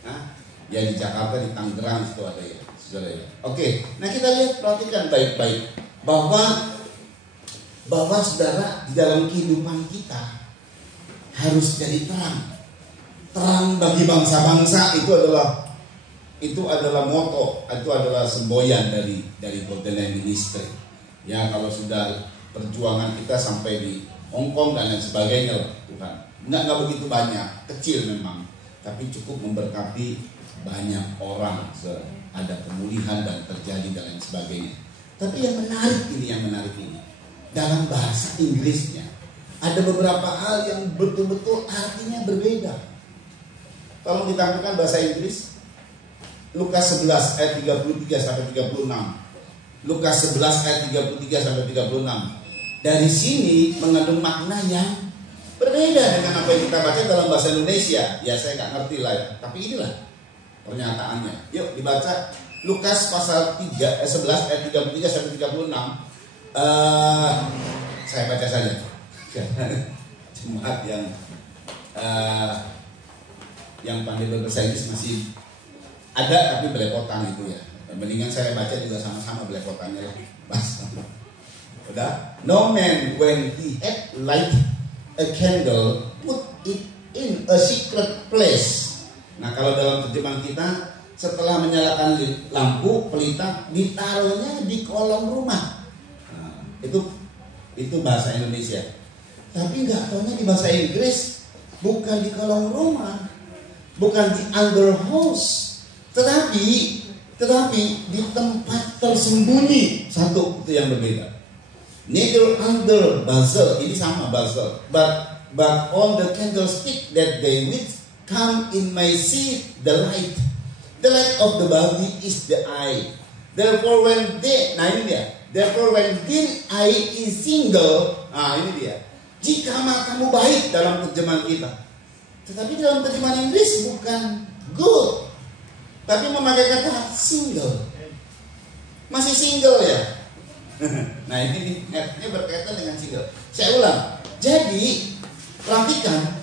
Nah, ya di Jakarta, di Tangerang itu ada ya, saudara ya. Oke, nah kita lihat, perhatikan baik-baik bahwa saudara, di dalam kehidupan kita harus jadi terang bagi bangsa-bangsa. Itu adalah moto, itu adalah semboyan dari Golden Land Ministry. Ya, kalau sudah perjuangan kita sampai di Hong Kong dan lain sebagainya, Tuhan, nggak begitu banyak, kecil memang, tapi cukup memberkati banyak orang, ada pemulihan dan terjadi dan lain sebagainya. Tapi yang menarik ini, dalam bahasa Inggrisnya ada beberapa hal yang betul-betul artinya berbeda. Tolong ditampilkan bahasa Inggris. Lukas 11 ayat 33 sampai 36. Lukas 11 ayat 33 sampai 36. Dari sini mengandung makna yang berbeda dengan apa yang kita baca dalam bahasa Indonesia. Ya, saya nggak ngerti lah ya, tapi inilah pernyataannya. Yuk dibaca Lukas pasal 11 ayat 33 sampai 36. Saya baca saja. Jemaat yang pandai berbahasa Inggris masih ada, tapi belepotan itu ya. Mendingan saya baca juga sama-sama belepotannya lah. Udah. No man when he had light a candle put it in a secret place. Nah, kalau dalam terjemahan kita, setelah menyalakan lampu pelita ditaruhnya di kolong rumah. Nah, itu bahasa Indonesia. Tapi nggak taunya di bahasa Inggris bukan di kolong rumah, bukan di under house, tetapi di tempat tersembunyi. Satu, itu yang berbeda. Neither under basil, ini sama basil, but on the candlestick that they with come in my see the light. The light of the body is the eye. Therefore when the eye is single, ini dia. Jika matamu baik dalam terjemahan kita. Tetapi dalam terjemahan Inggris bukan good, tapi memakai kata single. Masih single ya. Nah, ini artinya berkaitan dengan single. Saya ulang. Jadi perhatikan,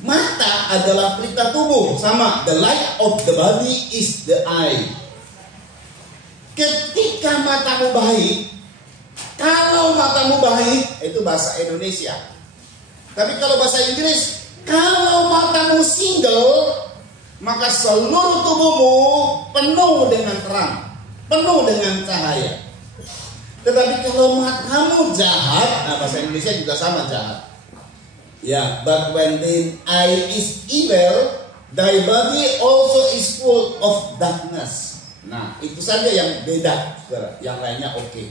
mata adalah pelita tubuh, sama. The light of the body is the eye. Ketika matamu baik, kalau matamu baik, itu bahasa Indonesia. Tapi kalau bahasa Inggris, kalau matamu single, maka seluruh tubuhmu penuh dengan terang, penuh dengan cahaya. Tetapi kalau matamu jahat, nah bahasa Indonesia juga sama, jahat. Ya, but when the eye is evil, thy body also is full of darkness. Nah, itu saja yang beda, saudara. Yang lainnya oke.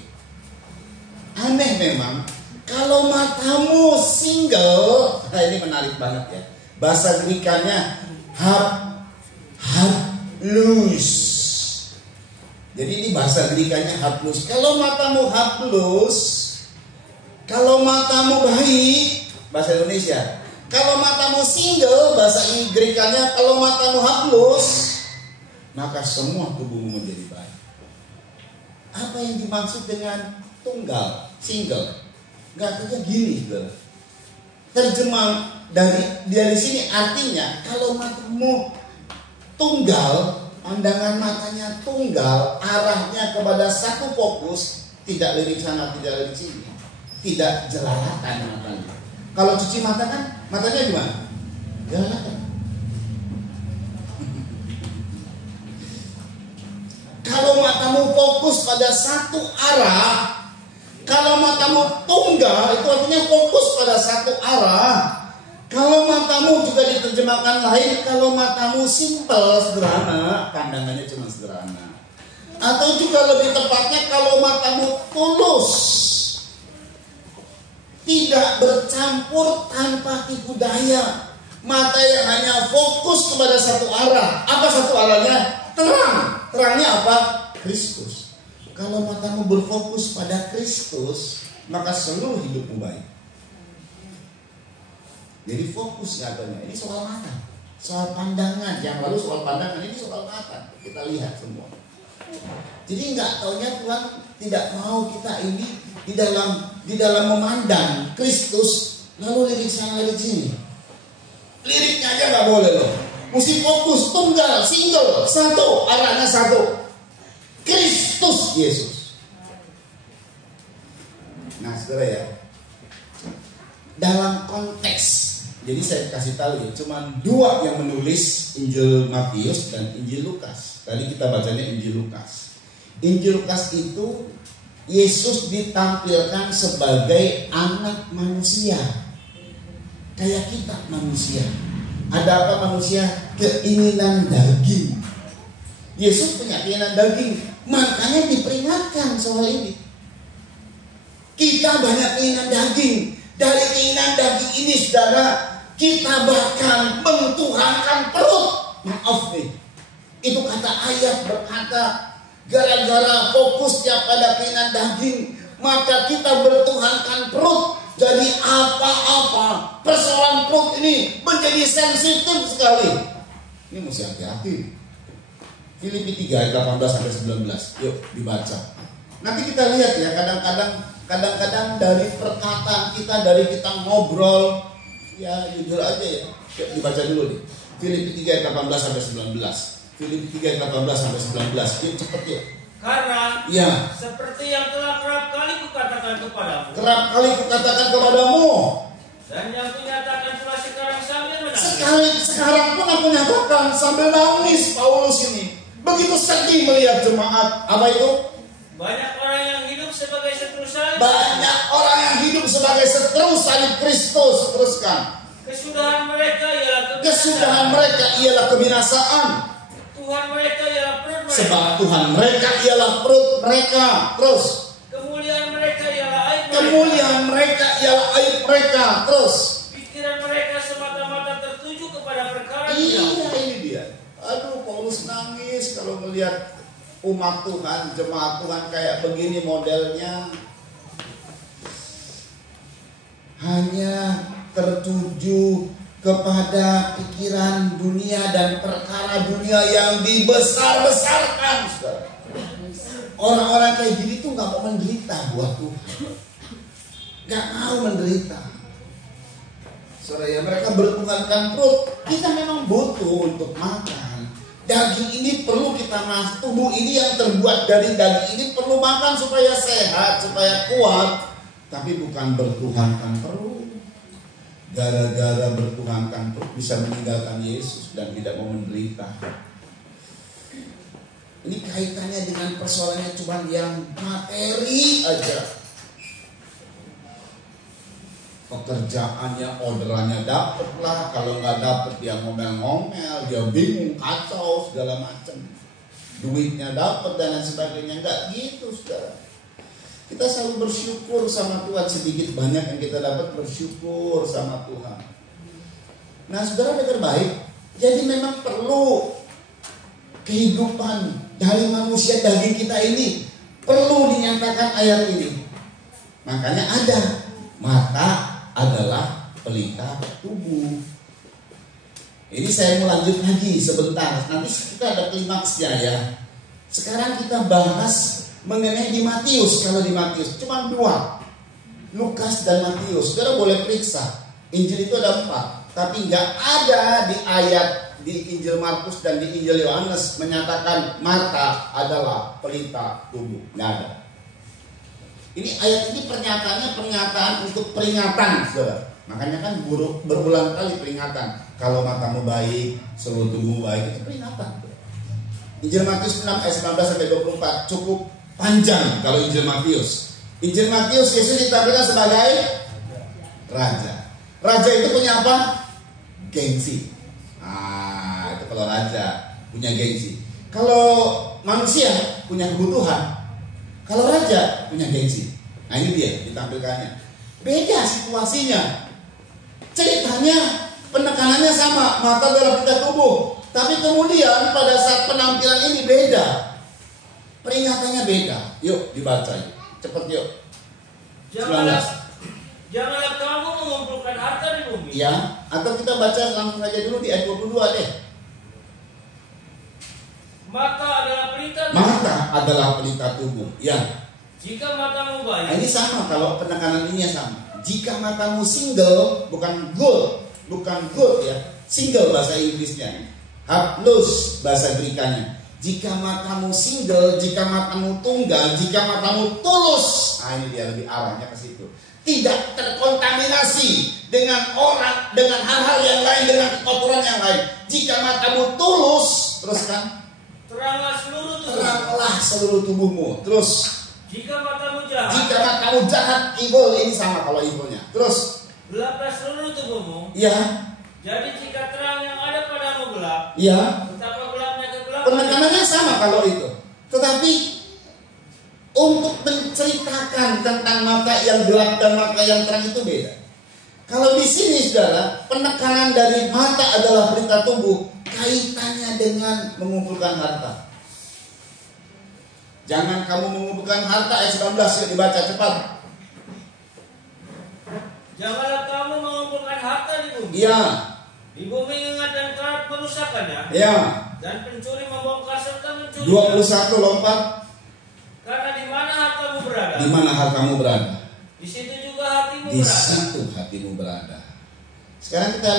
Aneh memang, kalau matamu single, nah ini menarik banget ya. Bahasa Greek-nya haplus. Jadi ini bahasa Greek-nya haplus. Kalau matamu haplus, kalau matamu baik, bahasa Indonesia. Kalau matamu single, bahasa Greek-nya kalau matamu haplus, maka semua tubuhmu menjadi baik. Apa yang dimaksud dengan tunggal, single? Gak artinya gini, saudara. Terjemah dari sini artinya kalau matamu tunggal, pandangan matanya tunggal, arahnya kepada satu fokus, tidak lirik sana, tidak lirik sini, tidak jelalatan matanya. Kalau cuci mata kan matanya gimana? Jelalatan. Kalau matamu fokus pada satu arah, kalau matamu tunggal, itu artinya fokus pada satu arah. Kalau matamu juga diterjemahkan lain, kalau matamu simple, sederhana, pandangannya cuma sederhana. Atau juga lebih tepatnya kalau matamu tulus, tidak bercampur tanpa tipu daya. Mata yang hanya fokus kepada satu arah. Apa satu arahnya? Terang. Terangnya apa? Kristus. Kalau matamu berfokus pada Kristus, maka seluruh hidupmu baik. Jadi fokus katanya. Ini soal mata. Soal pandangan, yang lalu soal pandangan, ini soal mata. Kita lihat semua. Jadi nggak taunya Tuhan tidak mau kita ini di dalam memandang Kristus lalu lirik sana lirik sini. Liriknya aja nggak boleh loh. Mesti fokus, tunggal, single, satu, arahnya satu. Kristus Yesus. Nah, saudara ya, dalam konteks, jadi saya kasih tahu ya, cuma dua yang menulis Injil Matius dan Injil Lukas. Tadi kita bacanya Injil Lukas. Injil Lukas itu Yesus ditampilkan sebagai anak manusia, kayak kita manusia. Ada apa manusia? Keinginan daging. Yesus punya keinginan daging, makanya diperingatkan soal ini. Kita banyak keinginan daging. Dari keinginan daging ini, saudara, kita bahkan mentuhankan perut. Maaf nih, itu kata ayat berkata, gara-gara fokusnya pada keinginan daging, maka kita bertuhankan perut. Jadi apa-apa persoalan perut ini menjadi sensitif sekali. Ini mesti hati-hati. Filipi 3 ayat 18-19. Yuk dibaca. Nanti kita lihat ya, kadang-kadang dari perkataan kita, dari kita ngobrol, ya jujur aja ya. Yuk dibaca dulu nih. Filipi 3 ayat 18-19. Filipi 3 ayat 18-19. Yuk cepet yuk. Karena ya, seperti yang telah kerap kali kukatakan kepadamu. Kerap kali kukatakan kepadamu. Dan yang kunyatakan pula sekarang sambil menangis. Sekarang pun aku nyatakan sambil nangis. Paulus ini begitu sedih melihat jemaat. Apa itu? Banyak orang yang hidup sebagai seteru salib. Banyak orang yang hidup sebagai seteru salib Kristus. Teruskan. Kesudahan mereka ialah kebinasaan. Tuhan mereka ialah perut mereka. Sebab Tuhan mereka ialah perut mereka. Terus. Kemuliaan mereka ialah aib mereka. Kemuliaan mereka ialah aib mereka. Terus. Pikiran mereka semata-mata tertuju kepada perkara Iya, ini dia. Aduh, Paulus nangis kalau melihat umat Tuhan, jemaat Tuhan kayak begini modelnya. Hanya tertuju kepada pikiran dunia dan perkara dunia yang dibesar-besarkan. Orang-orang kayak gini tuh gak mau menderita buat Tuhan. Gak mau menderita. Saudara ya, mereka bertuhankan perut. Kita memang butuh untuk makan. Daging ini perlu kita makan. Tubuh ini yang terbuat dari daging ini perlu makan supaya sehat, supaya kuat. Tapi bukan bertuhankan perut. Gara-gara bertuhankan perut bisa meninggalkan Yesus dan tidak mau menderita. Ini kaitannya dengan persoalannya cuma yang materi aja. Pekerjaannya, orderannya dapet lah. Kalau nggak dapet dia ngomel-ngomel, dia bingung, kacau segala macam. Duitnya dapet dan lain sebagainya. Nggak gitu, saudara. Kita selalu bersyukur sama Tuhan, sedikit banyak yang kita dapat bersyukur sama Tuhan. Nah, saudara dengar baik. Jadi memang perlu kehidupan dari manusia daging kita ini perlu dinyatakan ayat ini. Makanya ada mata adalah pelita tubuh. Ini saya mau lanjut lagi sebentar. Nanti kita ada klimaksnya ya. Sekarang kita bahas mengenai di Matius. Kalau di Matius cuma dua, Lukas dan Matius. Saudara boleh periksa. Injil itu ada 4, tapi nggak ada di ayat di Injil Markus dan di Injil Yohanes menyatakan mata adalah pelita tubuh. Nggak ada. Ini ayat ini pernyataan untuk peringatan, saudara. Makanya kan berulang kali peringatan. Kalau matamu baik, seluruh tubuhmu baik, itu peringatan. Injil Matius 6 ayat 19-24 cukup panjang kalau Injil Matius. Injil Matius Yesus ditampilkan sebagai raja. Raja itu punya apa? Gengsi. Itu kalau raja punya gengsi. Kalau manusia punya kebutuhan. Kalau raja punya gengsi. Nah ini dia ditampilkannya. Beda situasinya. Ceritanya penekanannya sama, mata adalah pelita tubuh. Tapi kemudian pada saat penampilan ini beda. Peringatannya beda. Yuk dibaca yuk. Cepet yuk. Janganlah kamu mengumpulkan harta di bumi. Ya, atau kita baca langsung saja dulu di ayat 22 deh. Mata adalah pelita tubuh. Mata adalah pelita tubuh. Ya. Jika matamu baik. Nah, ini sama, kalau penekanan ini sama. Jika matamu single, bukan good ya. Single bahasa Inggrisnya. Haplus bahasa Grekanya. Jika matamu single, jika matamu tunggal, jika matamu tulus. Nah, ini dia lebih arahnya ke situ. Tidak terkontaminasi dengan orang, dengan hal-hal yang lain, dengan kotoran yang lain. Jika matamu tulus, teruskan. Teranglah seluruh tubuhmu. Teranglah seluruh tubuhmu. Terus. Jika matamu jahat. Jika matamu jahat, evil, ini sama kalau evilnya. Terus. Gelaplah seluruh tubuhmu. Ya. Jadi jika terang yang ada padamu gelap. Ya. Betapa gelapnya kegelapan. Penekanannya sama kalau itu. Tetapi untuk menceritakan tentang mata yang gelap dan mata yang terang itu beda. Kalau di sini saudara, penekanan dari mata adalah pelita tubuh, kaitannya dengan mengumpulkan harta. Jangan kamu mengumpulkan harta, ayat 19 ya, dibaca cepat. Janganlah kamu mengumpulkan harta di bumi. Iya. Di bumi ingat dan karat merusakannya. Iya. Dan pencuri membongkar serta mencuri. 21 lompat. Karena di mana hartamu berada? Di mana hartamu berada? Di situ juga hatimu Di berada. situ hatimu berada. Sekarang kita,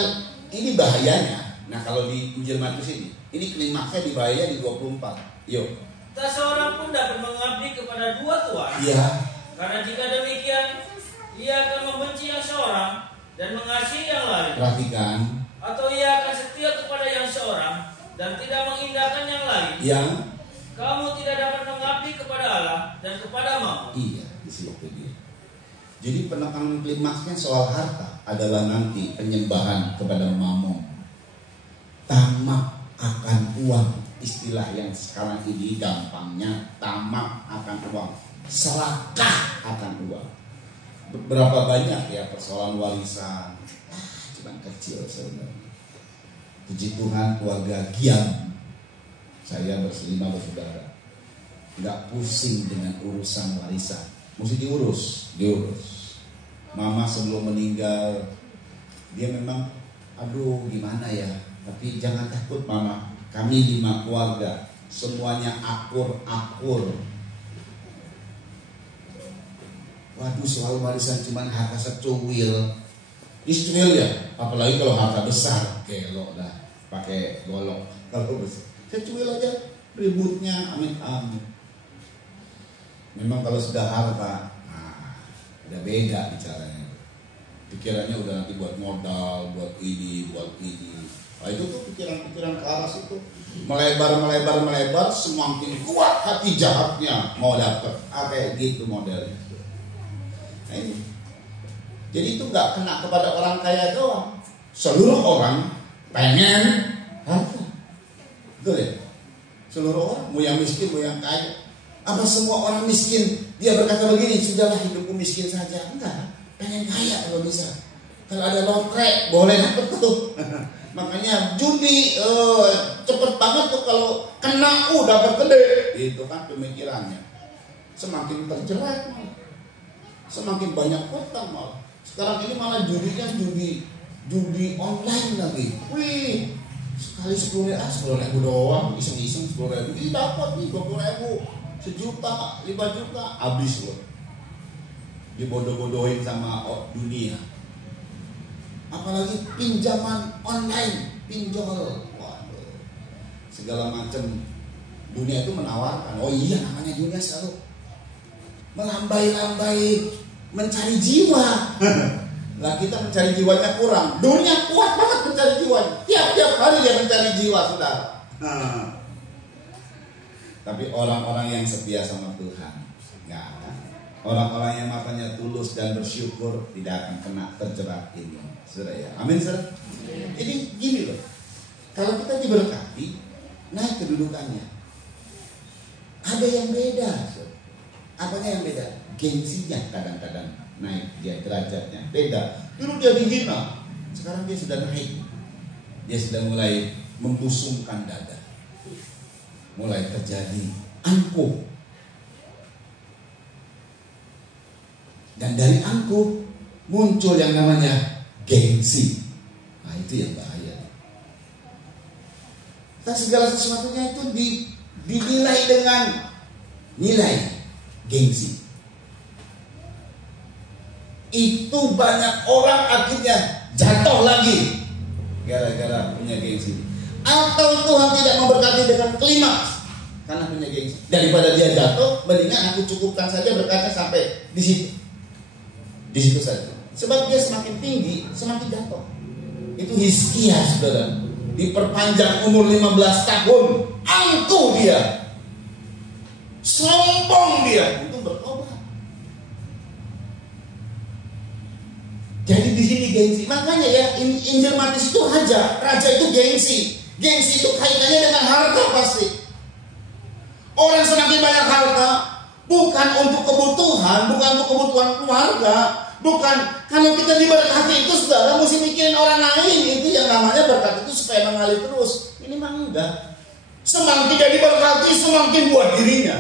ini bahayanya. Nah, kalau di Injil Matius ini klimaksnya di bahaya di 24. Yuk. Tak seorang pun dapat mengabdi kepada dua tuan. Iya. Karena jika demikian, ia akan membenci yang seorang dan mengasihi yang lain. Perhatikan. Atau ia akan setia kepada yang seorang dan tidak mengindahkan yang lain. Yang Kamu tidak dapat mengabdi kepada Allah dan kepada Mammon. iya, di situ dia. Jadi penekanan klimaksnya soal harta adalah nanti penyembahan kepada Mammon. Tamak akan uang. Istilah yang sekarang ini gampangnya tamak akan uang, serakah akan uang. Berapa banyak ya persoalan warisan, cuma kecil sebenarnya. Puji Tuhan keluarga Giam, saya berselima bersaudara, nggak pusing dengan urusan warisan. Mesti diurus. Mama sebelum meninggal, dia memang, aduh gimana ya, tapi jangan takut mama. Kami 5 keluarga, semuanya akur. Waduh, soal warisan cuman harta secuil. Istimewa ya, apalagi kalau harta besar, gelok dah, pakai golok. Kalau besar, secuil aja ributnya, amit-amit. Memang kalau sudah harta, udah beda bicaranya. Pikirannya udah nanti buat modal, buat ini. Nah, itu tuh pikiran-pikiran ke arah situ. Melebar, semakin kuat hati jahatnya mau dapat. Kayak gitu modelnya. Nah, ini. Jadi itu nggak kena kepada orang kaya doang. Seluruh orang pengen harta. Betul ya? Seluruh orang, mau yang miskin, mau yang kaya. Apa semua orang miskin dia berkata begini, sudahlah hidupku miskin saja? Enggak, pengen kaya kalau bisa. Kalau ada lotre boleh dapat tuh. Makanya judi cepet banget tuh kalau kena dapat gede. Itu kan pemikirannya. Semakin terjerat malah. Semakin banyak hutang malah. Sekarang ini malah judinya judi online lagi. Wih, sekali 10.000 doang, iseng-iseng 10.000. Ini dapat nih 20.000, 1 juta, 5 juta, habis loh. Dibodoh-bodohin sama dunia. Apalagi pinjaman online, pinjol, waduh, segala macam dunia itu menawarkan. Oh iya, namanya dunia selalu melambai-lambai mencari jiwa. Lah kita mencari jiwanya kurang. Dunia kuat banget mencari jiwa. Tiap-tiap hari dia mencari jiwa, saudara. Tapi orang-orang yang setia sama Tuhan nggak akan. Orang-orang yang matanya tulus dan bersyukur tidak akan kena terjerat ini. Saudara ya, amin saudara. Jadi gini loh, kalau kita diberkati, naik kedudukannya. Ada yang beda. Apanya yang beda? Gengsinya kadang-kadang naik, dia derajatnya beda. Dulu dia dihina, sekarang dia sudah naik. Dia sudah mulai membusungkan dada. Mulai terjadi angkuh. Dan dari angkuh muncul yang namanya gengsi. Nah itu yang bahaya. Nah, segala sesuatunya itu dinilai dengan nilai gengsi. Itu banyak orang akhirnya jatuh lagi gara-gara punya gengsi. Atau Tuhan tidak memberkati dengan klimaks karena punya gengsi. Daripada dia jatuh, mendingan aku cukupkan saja berkatnya sampai di situ. Di situ saja. Sebab dia semakin tinggi, semakin jatuh. Itu Hizkia, saudara. Diperpanjang umur 15 tahun, angkuh dia, sombong dia, itu bertobat. Jadi di sini gengsi. Makanya ya Injil Matius itu raja itu gengsi. Gengsi itu kaitannya dengan harta pasti. Orang semakin banyak harta bukan untuk kebutuhan, bukan untuk kebutuhan keluarga, bukan. Kalau kita diberkati itu saudara mesti mikirin orang lain. Itu yang namanya berkat itu supaya mengalir terus. Ini mah enggak. Semakin dia diberkati semakin buat dirinya,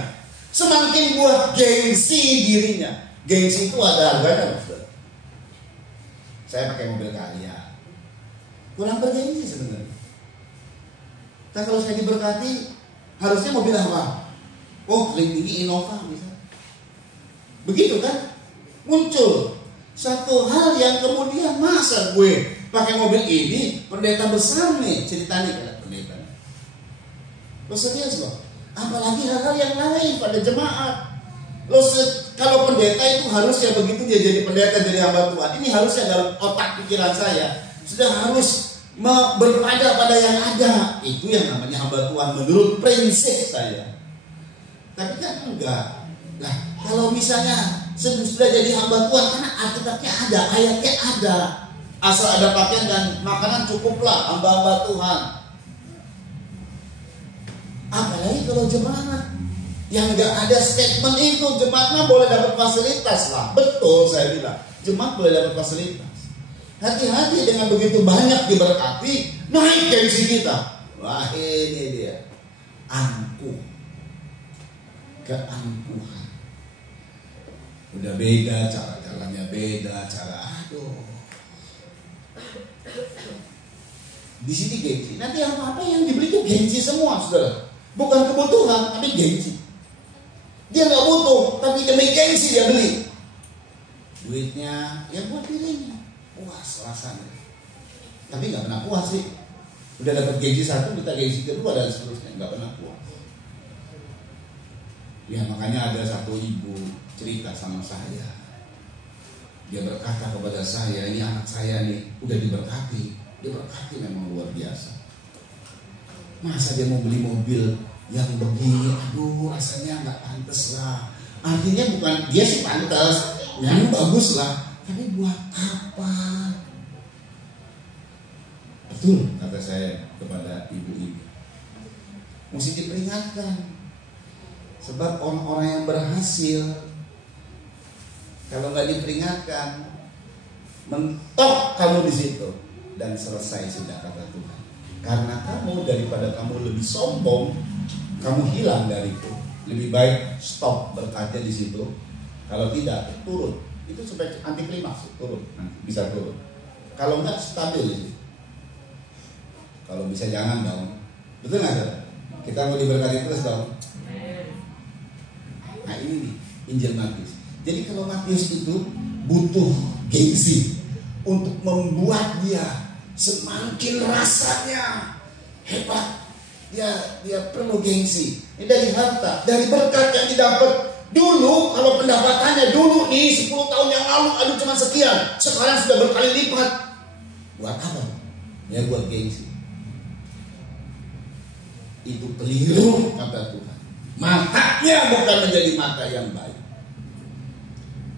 semakin buat gengsi dirinya. Gengsi itu ada harganya, saudara. Saya pakai mobil karya, kurang bergengsi sebenarnya. Nah kalau saya diberkati, harusnya mobil apa? Oh, paling tinggi Innova misalnya. Begitu kan? Muncul satu hal yang kemudian masa gue pakai mobil ini, pendeta besar nih ceritanya kan pendeta. Lo serius loh? Apalagi hal-hal yang lain pada jemaat. Kalau pendeta itu harusnya begitu dia jadi pendeta, jadi hamba Tuhan. Ini harusnya dalam otak pikiran saya sudah harus berpada pada yang ada. Itu yang namanya hamba Tuhan menurut prinsip saya. Tapi kan enggak. Nah, kalau misalnya sudah jadi hamba Tuhan, karena Alkitabnya ada, ayatnya ada, asal ada pakaian dan makanan cukuplah hamba-hamba Tuhan. Apalagi kalau jemaat yang enggak ada statement itu, jemaatnya boleh dapat fasilitas lah. Betul saya bilang, jemaat boleh dapat fasilitas. Hati-hati dengan begitu banyak diberkati, naik gengsi kita. Wah ini dia, angkuh, keangkuhan. Udah beda, cara jalannya beda, di sini gengsi. Nanti apa-apa yang dibeli itu gengsi semua, saudara. Bukan kebutuhan, tapi gengsi. Dia nggak butuh, tapi demi gengsi dia beli. Duitnya ya buat dirinya, puas rasanya. Tapi nggak pernah puas sih. Udah dapat gengsi satu, minta gengsi kedua dan seterusnya, nggak pernah puas. Ya makanya ada satu ibu cerita sama saya. Dia berkata kepada saya, ini anak saya nih udah diberkati. Dia berkati memang luar biasa. Masa dia mau beli mobil yang begini, aduh rasanya nggak pantas lah. Artinya bukan dia sih pantas, yang bagus lah, tapi buat apa? Betul kata saya kepada ibu-ibu, mesti diperingatkan. Sebab orang-orang yang berhasil, kalau nggak diperingatkan, mentok kamu di situ dan selesai sudah kata Tuhan. Karena kamu daripada kamu lebih sombong, kamu hilang dari itu. Lebih baik stop berkatnya di situ. Kalau tidak turun, itu supaya anti klimaks turun, nanti bisa turun. Kalau enggak stabil di situ. Kalau bisa jangan dong. Betul nggak? Kita mau diberkati terus dong. Nah ini nih Injil Matius. Jadi kalau Matius itu butuh gengsi untuk membuat dia semakin rasanya hebat. Dia perlu gengsi. Ini dari harta, dari berkat yang didapat dulu. Kalau pendapatannya dulu nih 10 tahun yang lalu, aduh cuma sekian, sekarang sudah berkali lipat. Buat apa? Ya buat gengsi. Itu keliru kata Tuhan. Matanya bukan menjadi mata yang baik.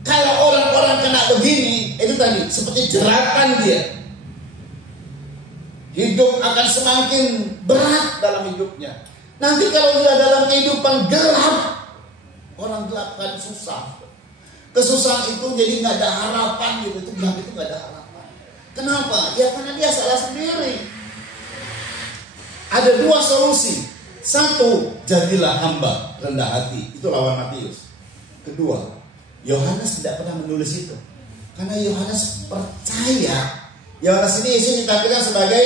Kalau orang-orang kena begini, itu tadi seperti jeratan dia. Hidup akan semakin berat dalam hidupnya. Nanti kalau sudah dalam kehidupan gelap, orang gelap kan susah. Kesusahan itu jadi nggak ada harapan gitu. Itu gelap itu nggak ada harapan. Kenapa? Ya karena dia salah sendiri. Ada dua solusi. Satu, jadilah hamba rendah hati. Itu lawan Matius. Kedua, Yohanes tidak pernah menulis itu. Karena Yohanes percaya Yohanes ini Yesus ditampilkan sebagai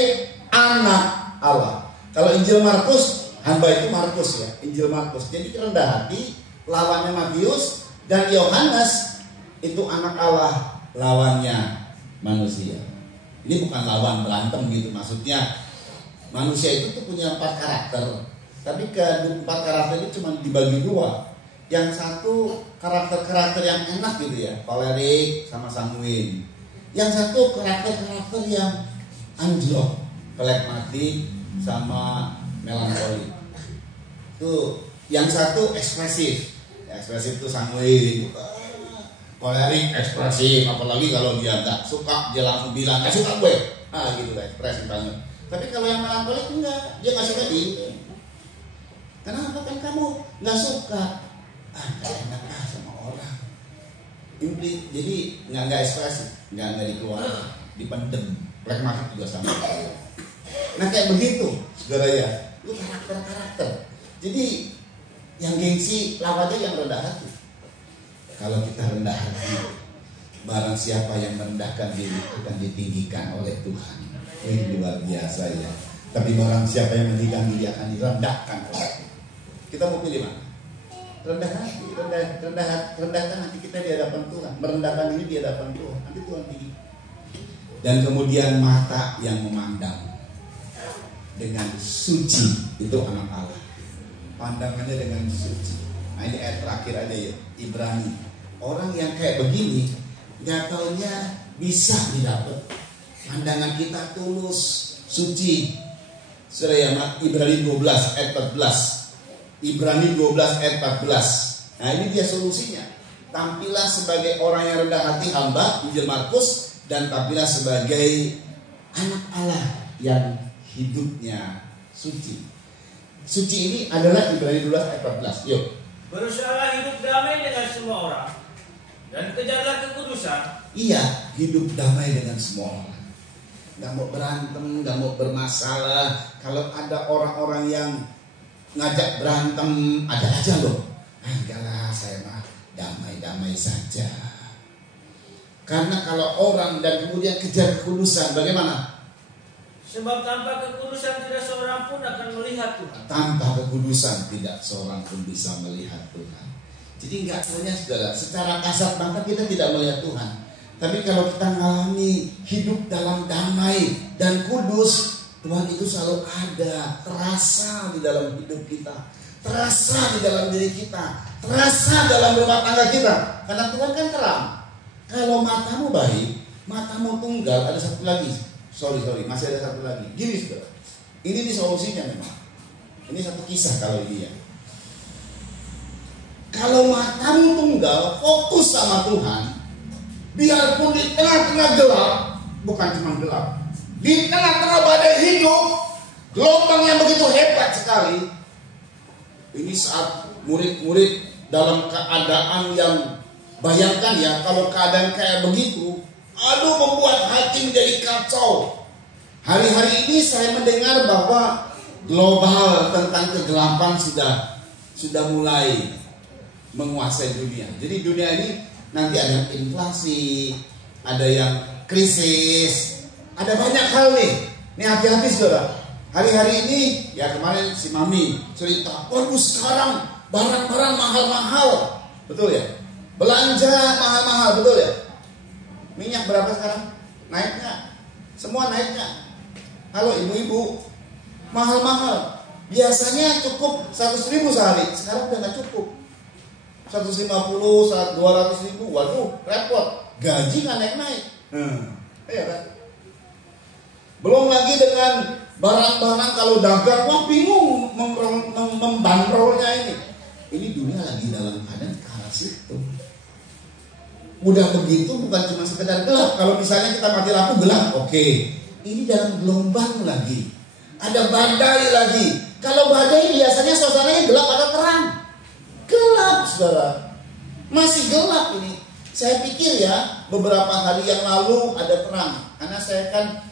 anak Allah. Kalau Injil Markus, hamba itu Markus ya, Injil Markus. Jadi rendah hati, lawannya Matius, dan Yohanes itu anak Allah, lawannya manusia. Ini bukan lawan berantem gitu, maksudnya manusia itu tuh punya 4 karakter, tapi ke-4 karakter itu cuma dibagi 2. Yang satu karakter-karakter yang enak gitu ya, kolerik sama sanguin. Yang satu karakter-karakter yang anjlok, flegmatik sama melankoli. Tuh, yang satu ekspresif. Ekspresif itu sanguin. Kolerik ekspresif, apalagi kalau dia nggak suka dia langsung bilang nggak suka gue, gitu lah ekspresif banget. Tapi kalau yang melankolik enggak, dia nggak suka gitu. Kenapa kan kamu nggak suka? Nggak enak sama orang. Jadi nggak ekspresif, nggak dikeluarkan, dipendem. Pragmatik juga sama. Nah kayak begitu, saudara ya, itu karakter. Jadi yang gengsi lawannya yang rendah hati. Kalau kita rendah hati, barang siapa yang merendahkan diri akan ditinggikan oleh Tuhan. Ini luar biasa ya. Tapi barang siapa yang meninggikan diri akan direndahkan oleh Tuhan. Kita mau pilih mana? Rendah hati, rendahkan hati kita di hadapan Tuhan. Merendahkan diri di hadapan Tuhan. Nanti Tuhan tinggi. Dan kemudian mata yang memandang dengan suci, itu anak Allah. Pandangannya dengan suci. Nah ini ayat terakhir aja ya, Ibrani. Orang yang kayak begini, nggak taunya bisa didapat. Pandangan kita tulus, suci. Saudara ya, Ibrani 12 ayat 14. Ibrani 12 ayat 14. Nah ini dia solusinya. Tampillah sebagai orang yang rendah hati, hamba, Injil Markus, dan tampillah sebagai anak Allah yang hidupnya suci. Suci ini adalah Ibrani 12 ayat 14. Yuk. Berusahalah hidup damai dengan semua orang dan kejarlah kekudusan. Iya, hidup damai dengan semua orang. Gak mau berantem, gak mau bermasalah. Kalau ada orang-orang yang ngajak berantem, ada aja loh. Enggak lah, saya mah damai-damai saja. Karena kalau orang dan kemudian kejar kekudusan, bagaimana? Sebab tanpa kekudusan tidak seorang pun akan melihat Tuhan. Tanpa kekudusan tidak seorang pun bisa melihat Tuhan. Jadi nggak tanya saudara, secara kasat mata kita tidak melihat Tuhan. Tapi kalau kita mengalami hidup dalam damai dan kudus, Tuhan itu selalu ada, terasa di dalam hidup kita, terasa di dalam diri kita, terasa dalam rumah tangga kita. Karena Tuhan kan terang. Kalau matamu baik, matamu tunggal, ada satu lagi. Sorry, masih ada satu lagi. Gini saudara, ini solusinya memang. Ini satu kisah kalau ini ya. Kalau matamu tunggal, fokus sama Tuhan, biarpun di tengah-tengah gelap, bukan cuma gelap, di tengah-tengah badai hidup, gelombang yang begitu hebat sekali. Ini saat murid-murid dalam keadaan yang, bayangkan ya, kalau keadaan kayak begitu, aduh, membuat hati menjadi kacau. Hari-hari ini saya mendengar bahwa global tentang kegelapan sudah mulai menguasai dunia. Jadi dunia ini nanti ada inflasi, ada yang krisis, ada banyak hal nih. Ini hati-hati saudara. Hari-hari ini, ya kemarin si Mami cerita, waduh sekarang barang-barang mahal-mahal, betul ya? Belanja mahal-mahal, betul ya? Minyak berapa sekarang? Naiknya. Semua naiknya. Halo ibu-ibu, mahal-mahal. Biasanya cukup 100.000 sehari. Sekarang udah gak cukup. 150, 200.000. Waduh, repot. Gaji gak naik-naik. Iya kan? Belum lagi dengan barang-barang kalau dagang, wah bingung membandrolnya ini. Ini dunia lagi dalam keadaan ke arah situ. Udah begitu bukan cuma sekedar gelap. Kalau misalnya kita mati lampu gelap, oke. Ini dalam gelombang lagi. Ada badai lagi. Kalau badai biasanya suasananya gelap atau terang? Gelap, saudara. Masih gelap ini. Saya pikir ya, beberapa hari yang lalu ada terang. Karena saya kan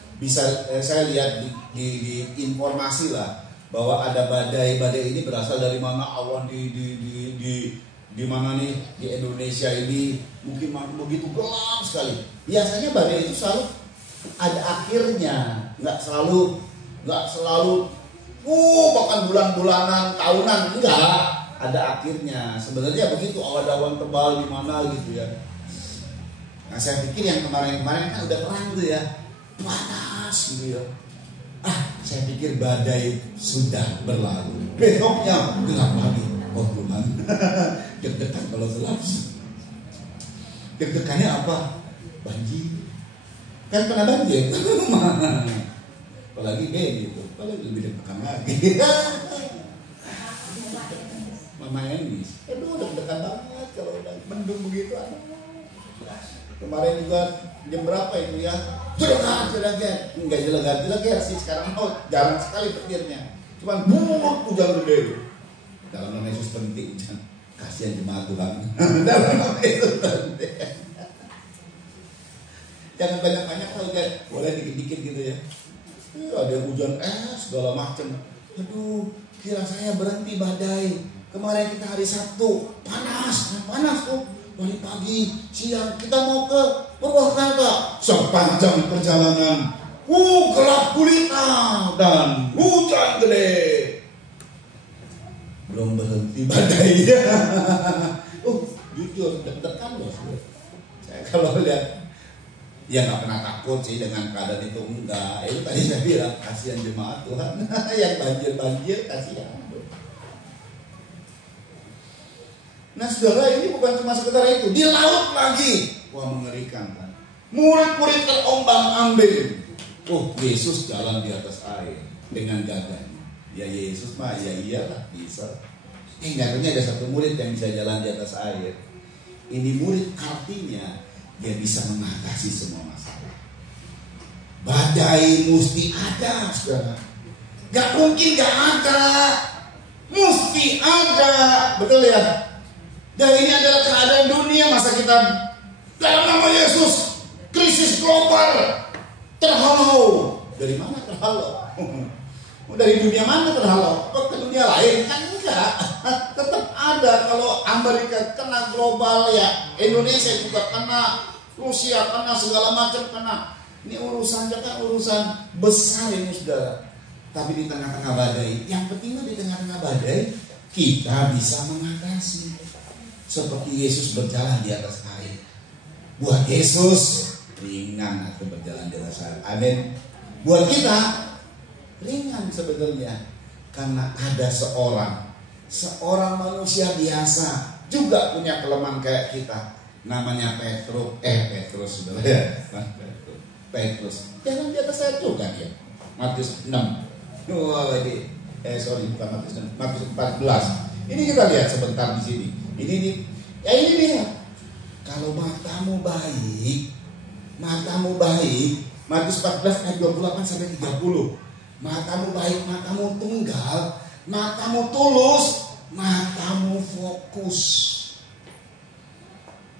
saya lihat di informasi lah bahwa ada badai ini berasal dari mana, awan di mana nih, di Indonesia ini mungkin begitu gelap sekali. Biasanya badai itu selalu ada akhirnya, nggak selalu bahkan bulan-bulanan, tahunan, enggak, ada akhirnya. Sebenarnya begitu, awan-awan tebal di mana gitu ya. Nah, saya pikir yang kemarin-kemarin kan udah terang tuh ya, panas gitu ya. Saya pikir badai sudah berlalu, besoknya gelap lagi. Oh Tuhan, deg-degan kalau gelap. Deg-degannya apa? Banjir. Kan pernah banjir. Apalagi kayak gitu, apalagi lebih deg-degan lagi. Mama Enis, aduh deg-degan banget kalau udah mendung begitu. Kemarin juga jam berapa itu ya? Jelegar. Enggak jelegar sih sekarang. Jarang sekali petirnya. Cuman hujan gede. Dalam nama Yesus penting hujan. Kasihan jemaat Tuhan. Dalam nama Yesus penting. Jangan banyak-banyak lah hujan. Boleh dikit-dikit gitu ya. Ada hujan segala macam. Aduh, kira saya berhenti badai. Kemarin kita hari Sabtu panas tuh. Dari pagi, siang kita mau ke Purwakarta. Sepanjang perjalanan, gelap gulita dan hujan gede. Belum berhenti badainya. Jujur deg-degan loh. Saya kalau lihat, ya nggak pernah takut sih dengan keadaan itu, enggak. Itu tadi saya bilang kasihan jemaat Tuhan yang banjir kasihan. Nah saudara, ini bukan cuma sekedar itu, di laut lagi. Wah, mengerikan kan. Murid-murid terombang-ambing. Yesus jalan di atas air dengan gagahnya. Ya Yesus mah ya iyalah bisa. Nyatanya ada satu murid yang bisa jalan di atas air. Ini murid artinya dia bisa mengatasi semua masalah. Badai mesti ada, saudara. Gak mungkin gak ada. Mesti ada. Betul ya? Dan ini adalah keadaan dunia. Masa kita dalam nama Yesus krisis global terhalau. Dari mana terhalau? Dari dunia mana terhalau? Ke dunia lain? Kan enggak. Tetap ada. Kalau Amerika kena global ya, Indonesia juga kena, Rusia kena, segala macam kena. Ini urusannya kan urusan besar ini saudara. Tapi di tengah-tengah badai, yang penting di tengah-tengah badai kita bisa mengatasi. Seperti Yesus berjalan di atas air. Buat Yesus ringan atau berjalan di atas air. Amin. Buat kita ringan sebenarnya, karena ada seorang manusia biasa juga punya kelemahan kayak kita. Namanya Petrus. Petrus. Jangan di atas air juga dia. Matius 6. Bukan Matius 6. Matius 14. Ini kita lihat sebentar di sini. Ini dia. Kalau matamu baik, Matius 14 ayat 28 sampai 30. Matamu baik, matamu tunggal, matamu tulus, matamu fokus.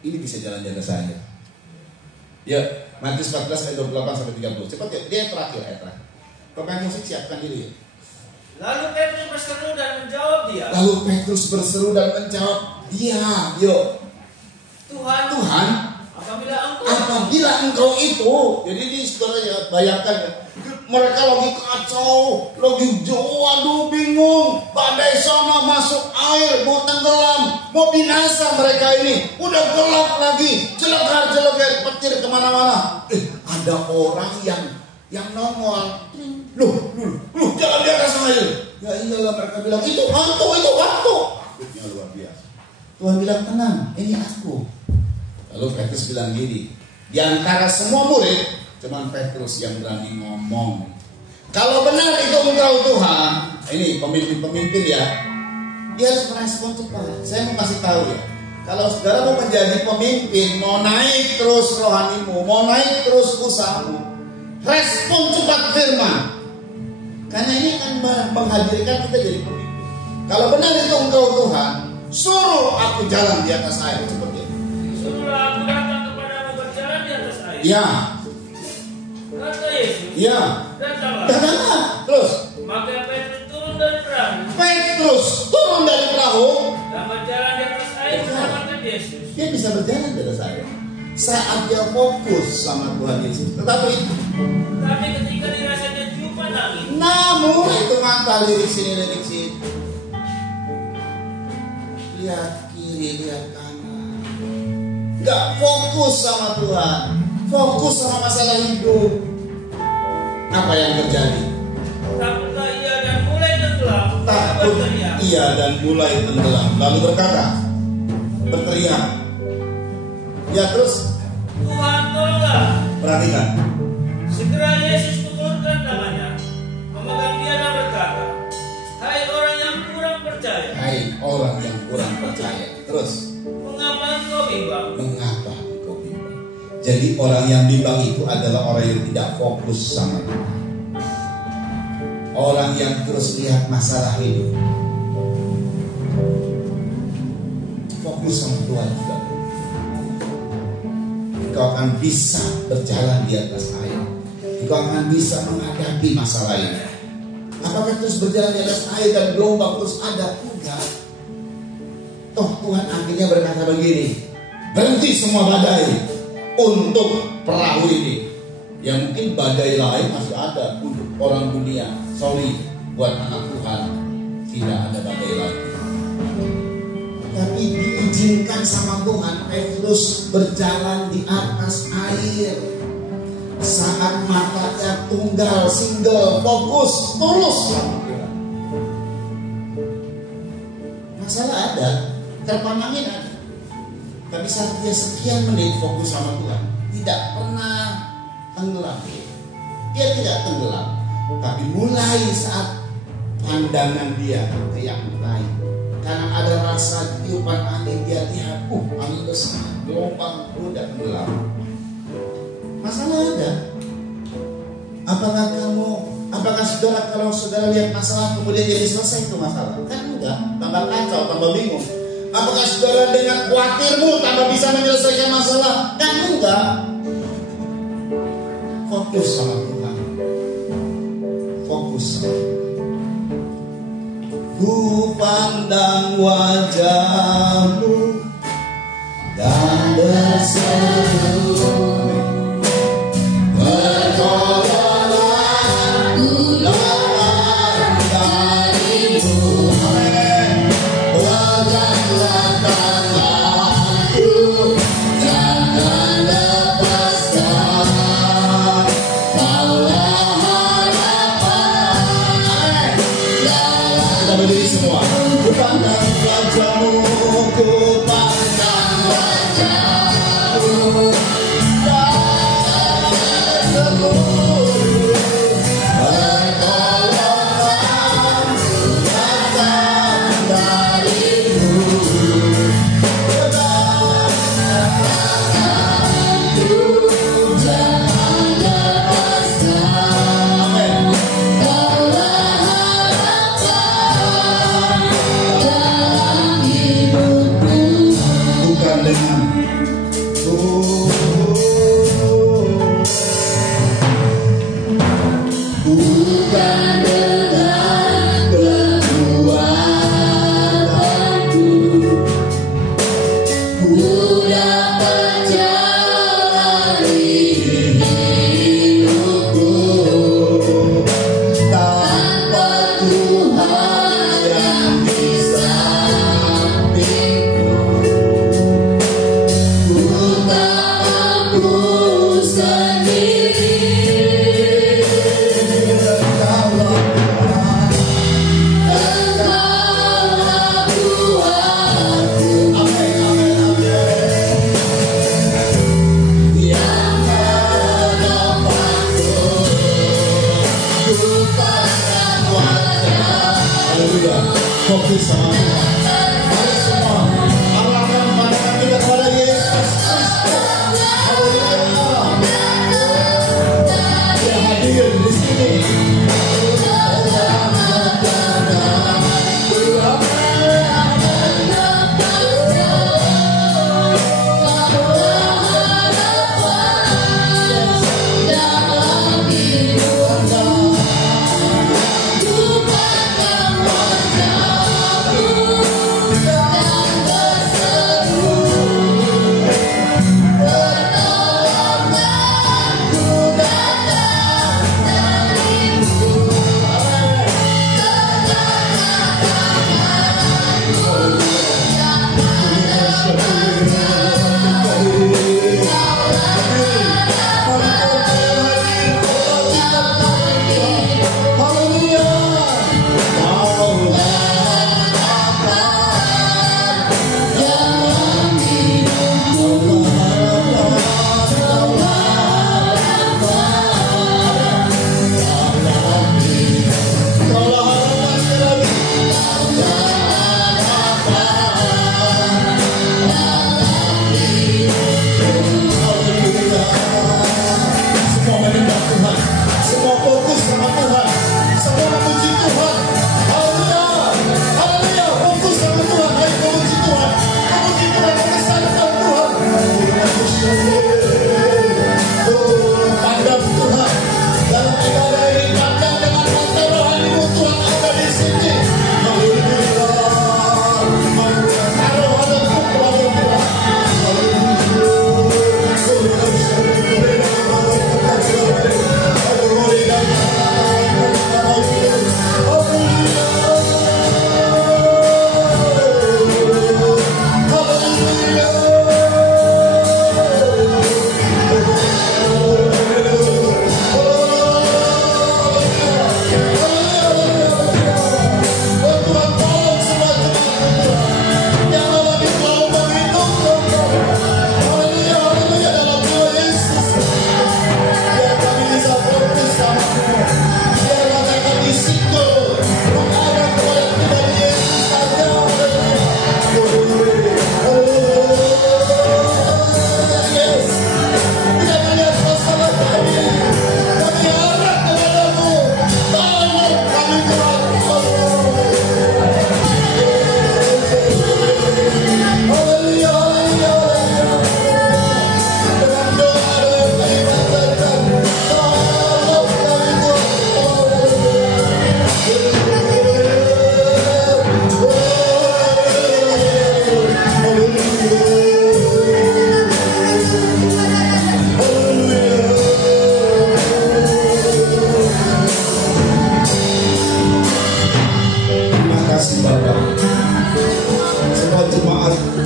Ini bisa jalan di atas air. Ya, Matius 14 ayat 28 sampai 30. Cepat ya, dia yang terakhir ayat terakhir. Pemain musik siapkan diri ya. Lalu Petrus berseru dan menjawab dia. Yuk. Tuhan, apabila engkau itu, jadi ini saudara bayangkan ya, mereka lagi kacau, lagi aduh bingung, badai sana masuk air, mau tenggelam, mau binasa mereka ini, udah gelap lagi, jelegar petir kemana-mana. Ada orang yang nongol, loh, jalan di atas air. Ya iyalah, mereka bilang itu hantu. Itu luar biasa. Tuhan bilang tenang, ini aku. Lalu Petrus bilang gini, di antara semua murid, cuman Petrus yang berani ngomong. Kalau benar itu engkau Tuhan, ini pemimpin ya, dia harus merespon cepat. Saya mau kasih tahu ya, kalau saudara mau menjadi pemimpin, mau naik terus rohanimu, mau naik terus usahamu, respon cepat firman. Karena ini akan menghadirkan kita jadi pemimpin. Kalau benar itu engkau Tuhan, suruh aku jalan di atas air seperti itu. Suruhlah aku datang kepadamu berjalan di atas air. Ya. Kata Yesus. Ya. Datanglah. Terus. Maka Petrus turun dari perahu dan berjalan di atas air bersama Yesus. Dia bisa berjalan di atas air. saat dia fokus sama Tuhan Yesus. Tetapi ketika dirasanya tiupan angin, namun itu mata lirik sini lirik sini, lihat kiri lihat kanan, nggak fokus sama Tuhan, fokus sama masalah hidup. Apa yang terjadi? takutlah ia dan mulai tenggelam. Takut Berteriak. ia dan mulai tenggelam. Lalu berkata, berteriak. Ya terus Tuhan tolonglah. perhatikan. Segera Yesus mengulurkan tangannya, memegang dia dan berkata, hai orang yang kurang percaya, Hai orang yang kurang percaya. Terus mengapa engkau bimbang? mengapa engkau bimbang? Jadi orang yang bimbang itu adalah orang yang tidak fokus sama Tuhan. Orang yang terus lihat masalah hidup. Fokus sama Tuhan juga. Engkau akan bisa berjalan di atas air. Engkau akan bisa menghadapi masalah ini. Apakah terus berjalan di atas air dan gelombang terus ada? Enggak. Toh Tuhan akhirnya berkata begini, berhenti semua badai untuk perahu ini. Yang mungkin badai lain masih ada untuk orang dunia. Sorry, buat anak Tuhan tidak ada badai lagi. Tapi diizinkan sama Tuhan Petrus berjalan di atas air. Saat matanya tunggal, single, fokus, tulus sama Tuhan. Masalah ada, terpang angin ada. Tapi saat dia sekian menit fokus sama Tuhan, tidak pernah tenggelam. Dia tidak tenggelam. Tapi mulai saat pandangan dia ke yang lain, karena ada rasa tiupan angin, dia lihat, angin besar, gelombang udah tenggelam. Masalah ada. Apakah saudara kalau saudara lihat masalah kemudian jadi selesai itu masalah? Kan enggak, tambah kacau, tambah bingung. Apakah saudara dengan khawatirmu tambah bisa menyelesaikan masalah? Kan enggak. Fokus sama Tuhan. Fokus sama Tuhan. Ku pandang wajahmu dan berseru, bertolonglah aku datang darimu. Peganglah tanganku, jangan lepaskan. Kaulah harapan. Kita berdiri semua. Ku pandang wajahmu, ku pandang wajahmu.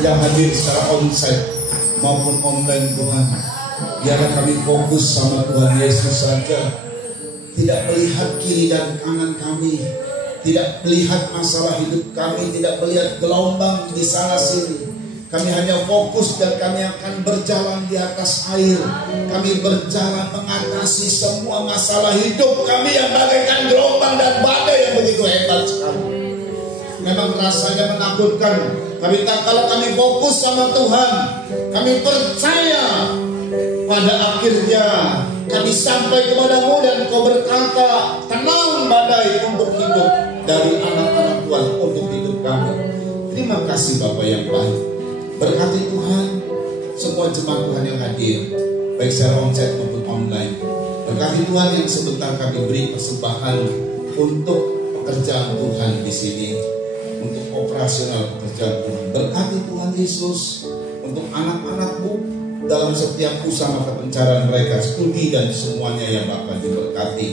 yang hadir secara onsite maupun online Tuhan, biarlah kami fokus sama Tuhan Yesus saja, tidak melihat kiri dan kanan kami, tidak melihat masalah hidup kami, tidak melihat gelombang di sana sini. Kami hanya fokus dan kami akan berjalan di atas air. Kami berjalan mengatasi semua masalah hidup kami yang bagaikan gelombang dan badai yang begitu hebat sekali. Memang rasanya menakutkan. Tapi kalau kami fokus sama Tuhan, kami percaya pada akhirnya kami sampai kepadamu dan Kau berkata, tenang badai untuk hidup dari anak-anak Tuhan untuk hidup kami. Terima kasih Bapa yang baik. Berkati Tuhan semua jemaat Tuhan yang hadir, baik secara onsite maupun online. Berkati Tuhan yang sebentar kami beri persembahan untuk pekerjaan Tuhan di sini, untuk operasional pekerjaan Tuhan. Berkati Tuhan Yesus untuk anak-anak-Mu dalam setiap usaha kepencaran mereka, studi dan semuanya yang Bapa diberkati.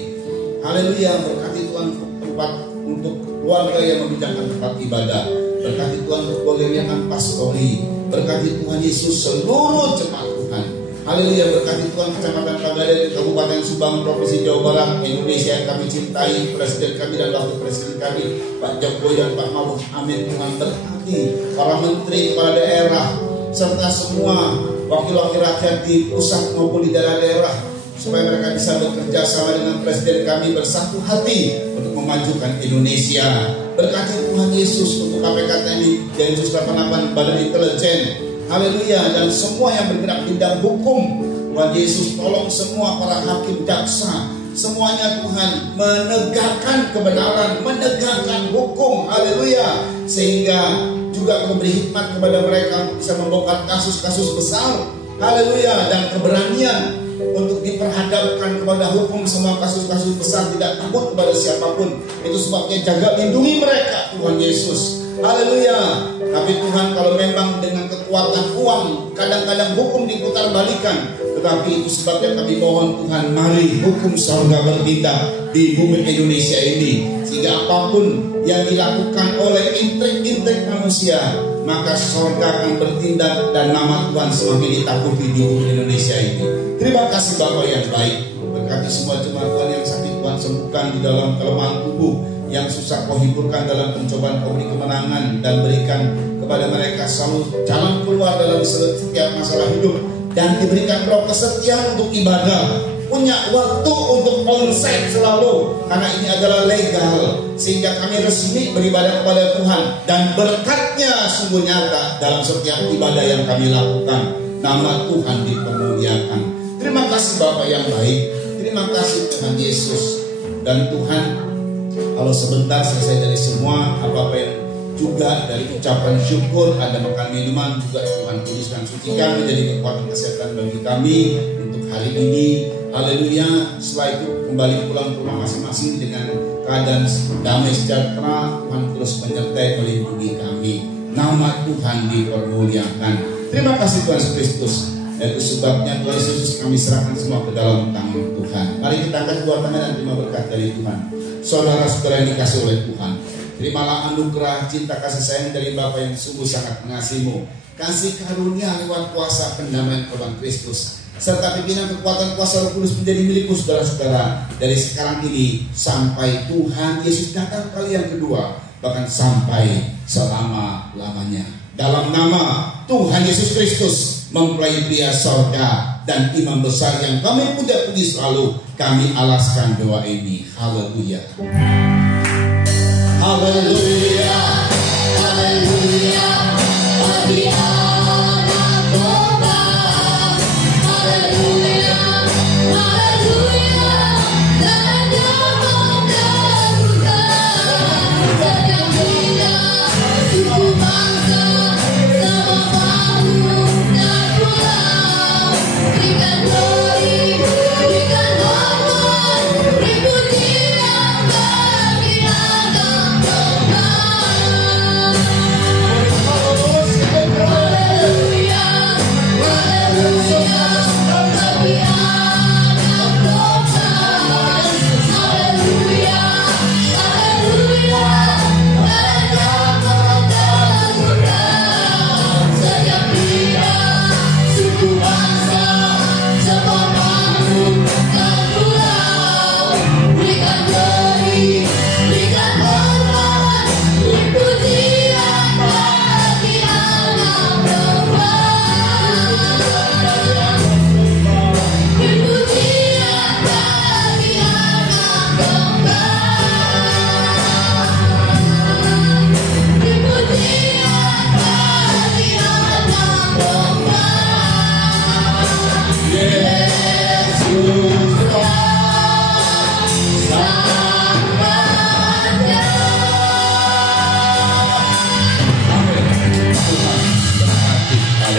Haleluya. Berkati Tuhan tempat untuk keluarga yang membijakkan tempat ibadah. Berkati Tuhan untuk pengiriman pastori. Berkati Tuhan Yesus seluruh jemaat Tuhan. Haleluya. Berkati Tuhan Kecamatan Pagaden di Kabupaten Subang, Provinsi Jawa Barat, Indonesia yang kami cintai, Presiden kami dan Wakil Presiden kami Pak Jokowi dan Pak Ma'ruf. Amin. Tuhan berkati para menteri, kepala daerah, serta semua wakil-wakil rakyat di pusat maupun di daerah-daerah, supaya mereka bisa bekerja sama dengan Presiden kami bersatu hati untuk memajukan Indonesia. Berkati Tuhan Yesus untuk KPK TNI, Densus 88, Badan Intelijen. Haleluya. Dan semua yang bergerak di bidang hukum, Tuhan Yesus tolong semua para hakim, jaksa, semuanya Tuhan menegakkan kebenaran, menegakkan hukum. Haleluya. Sehingga juga memberi hikmat kepada mereka bisa membongkar kasus-kasus besar. Haleluya. Dan keberanian untuk diperhadapkan kepada hukum semua kasus-kasus besar, tidak takut kepada siapapun. Itu sebabnya jaga lindungi mereka Tuhan Yesus. Haleluya. Tapi Tuhan, kalau memang dengan kekuatan uang kadang-kadang hukum diputar balikan, tetapi itu sebabnya kami mohon Tuhan, mari hukum surga bertindak di bumi Indonesia ini, sehingga apapun yang dilakukan oleh intrik-intrik manusia, maka surga akan bertindak dan nama Tuhan semakin ditakuti di bumi Indonesia ini. Terima kasih Bapak yang baik. Berkati semua jemaat Tuhan yang sakit, Tuhan sembuhkan di dalam kelemahan tubuh, yang susah Kau hiburkan dalam pencobaan, Kau beri kemenangan dan berikan kepada mereka selalu jalan keluar dalam setiap masalah hidup, dan diberikan roh kesetiaan untuk ibadah, punya waktu untuk onsite selalu, karena ini adalah legal, sehingga kami resmi beribadah kepada Tuhan, dan berkatnya sungguh nyata dalam setiap ibadah yang kami lakukan. Nama Tuhan dipermuliakan. Terima kasih Bapak yang baik. Terima kasih Tuhan Yesus. Dan Tuhan, kalau sebentar selesai dari semua apa-apa yang juga dari ucapan syukur, ada makan minuman juga, Tuhan kuduskan, sucikan menjadi kekuatan kesehatan bagi kami untuk hari ini. Haleluya. Setelah itu kembali pulang ke rumah masing-masing dengan keadaan damai sejahtera. Tuhan terus menyertai melindungi kami. Nama Tuhan dipermuliakan. Terima kasih Tuhan Yesus Kristus. Itu sebabnya Tuhan Yesus kami serahkan semua ke dalam tangan Tuhan. Mari kita angkat dua tangan dan terima berkat dari Tuhan. Saudara-saudara yang dikasih oleh Tuhan, terimalah anugerah cinta kasih sayang dari Bapa yang sungguh sangat mengasihimu. Kasih karunia lewat kuasa pendamaian korban Kristus, serta pimpinan kekuatan kuasa Roh Kudus menjadi milikmu saudara-saudara, dari sekarang ini sampai Tuhan Yesus datang kali yang kedua, bahkan sampai selama-lamanya. Dalam nama Tuhan Yesus Kristus, mempelai pria sorga dan imam besar yang kami puja-puji selalu, kami alaskan doa ini. Haleluya. Haleluya. Haleluya. Haleluya. Berikan hormat, beri pujian bagi Agama.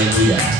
Haleluya.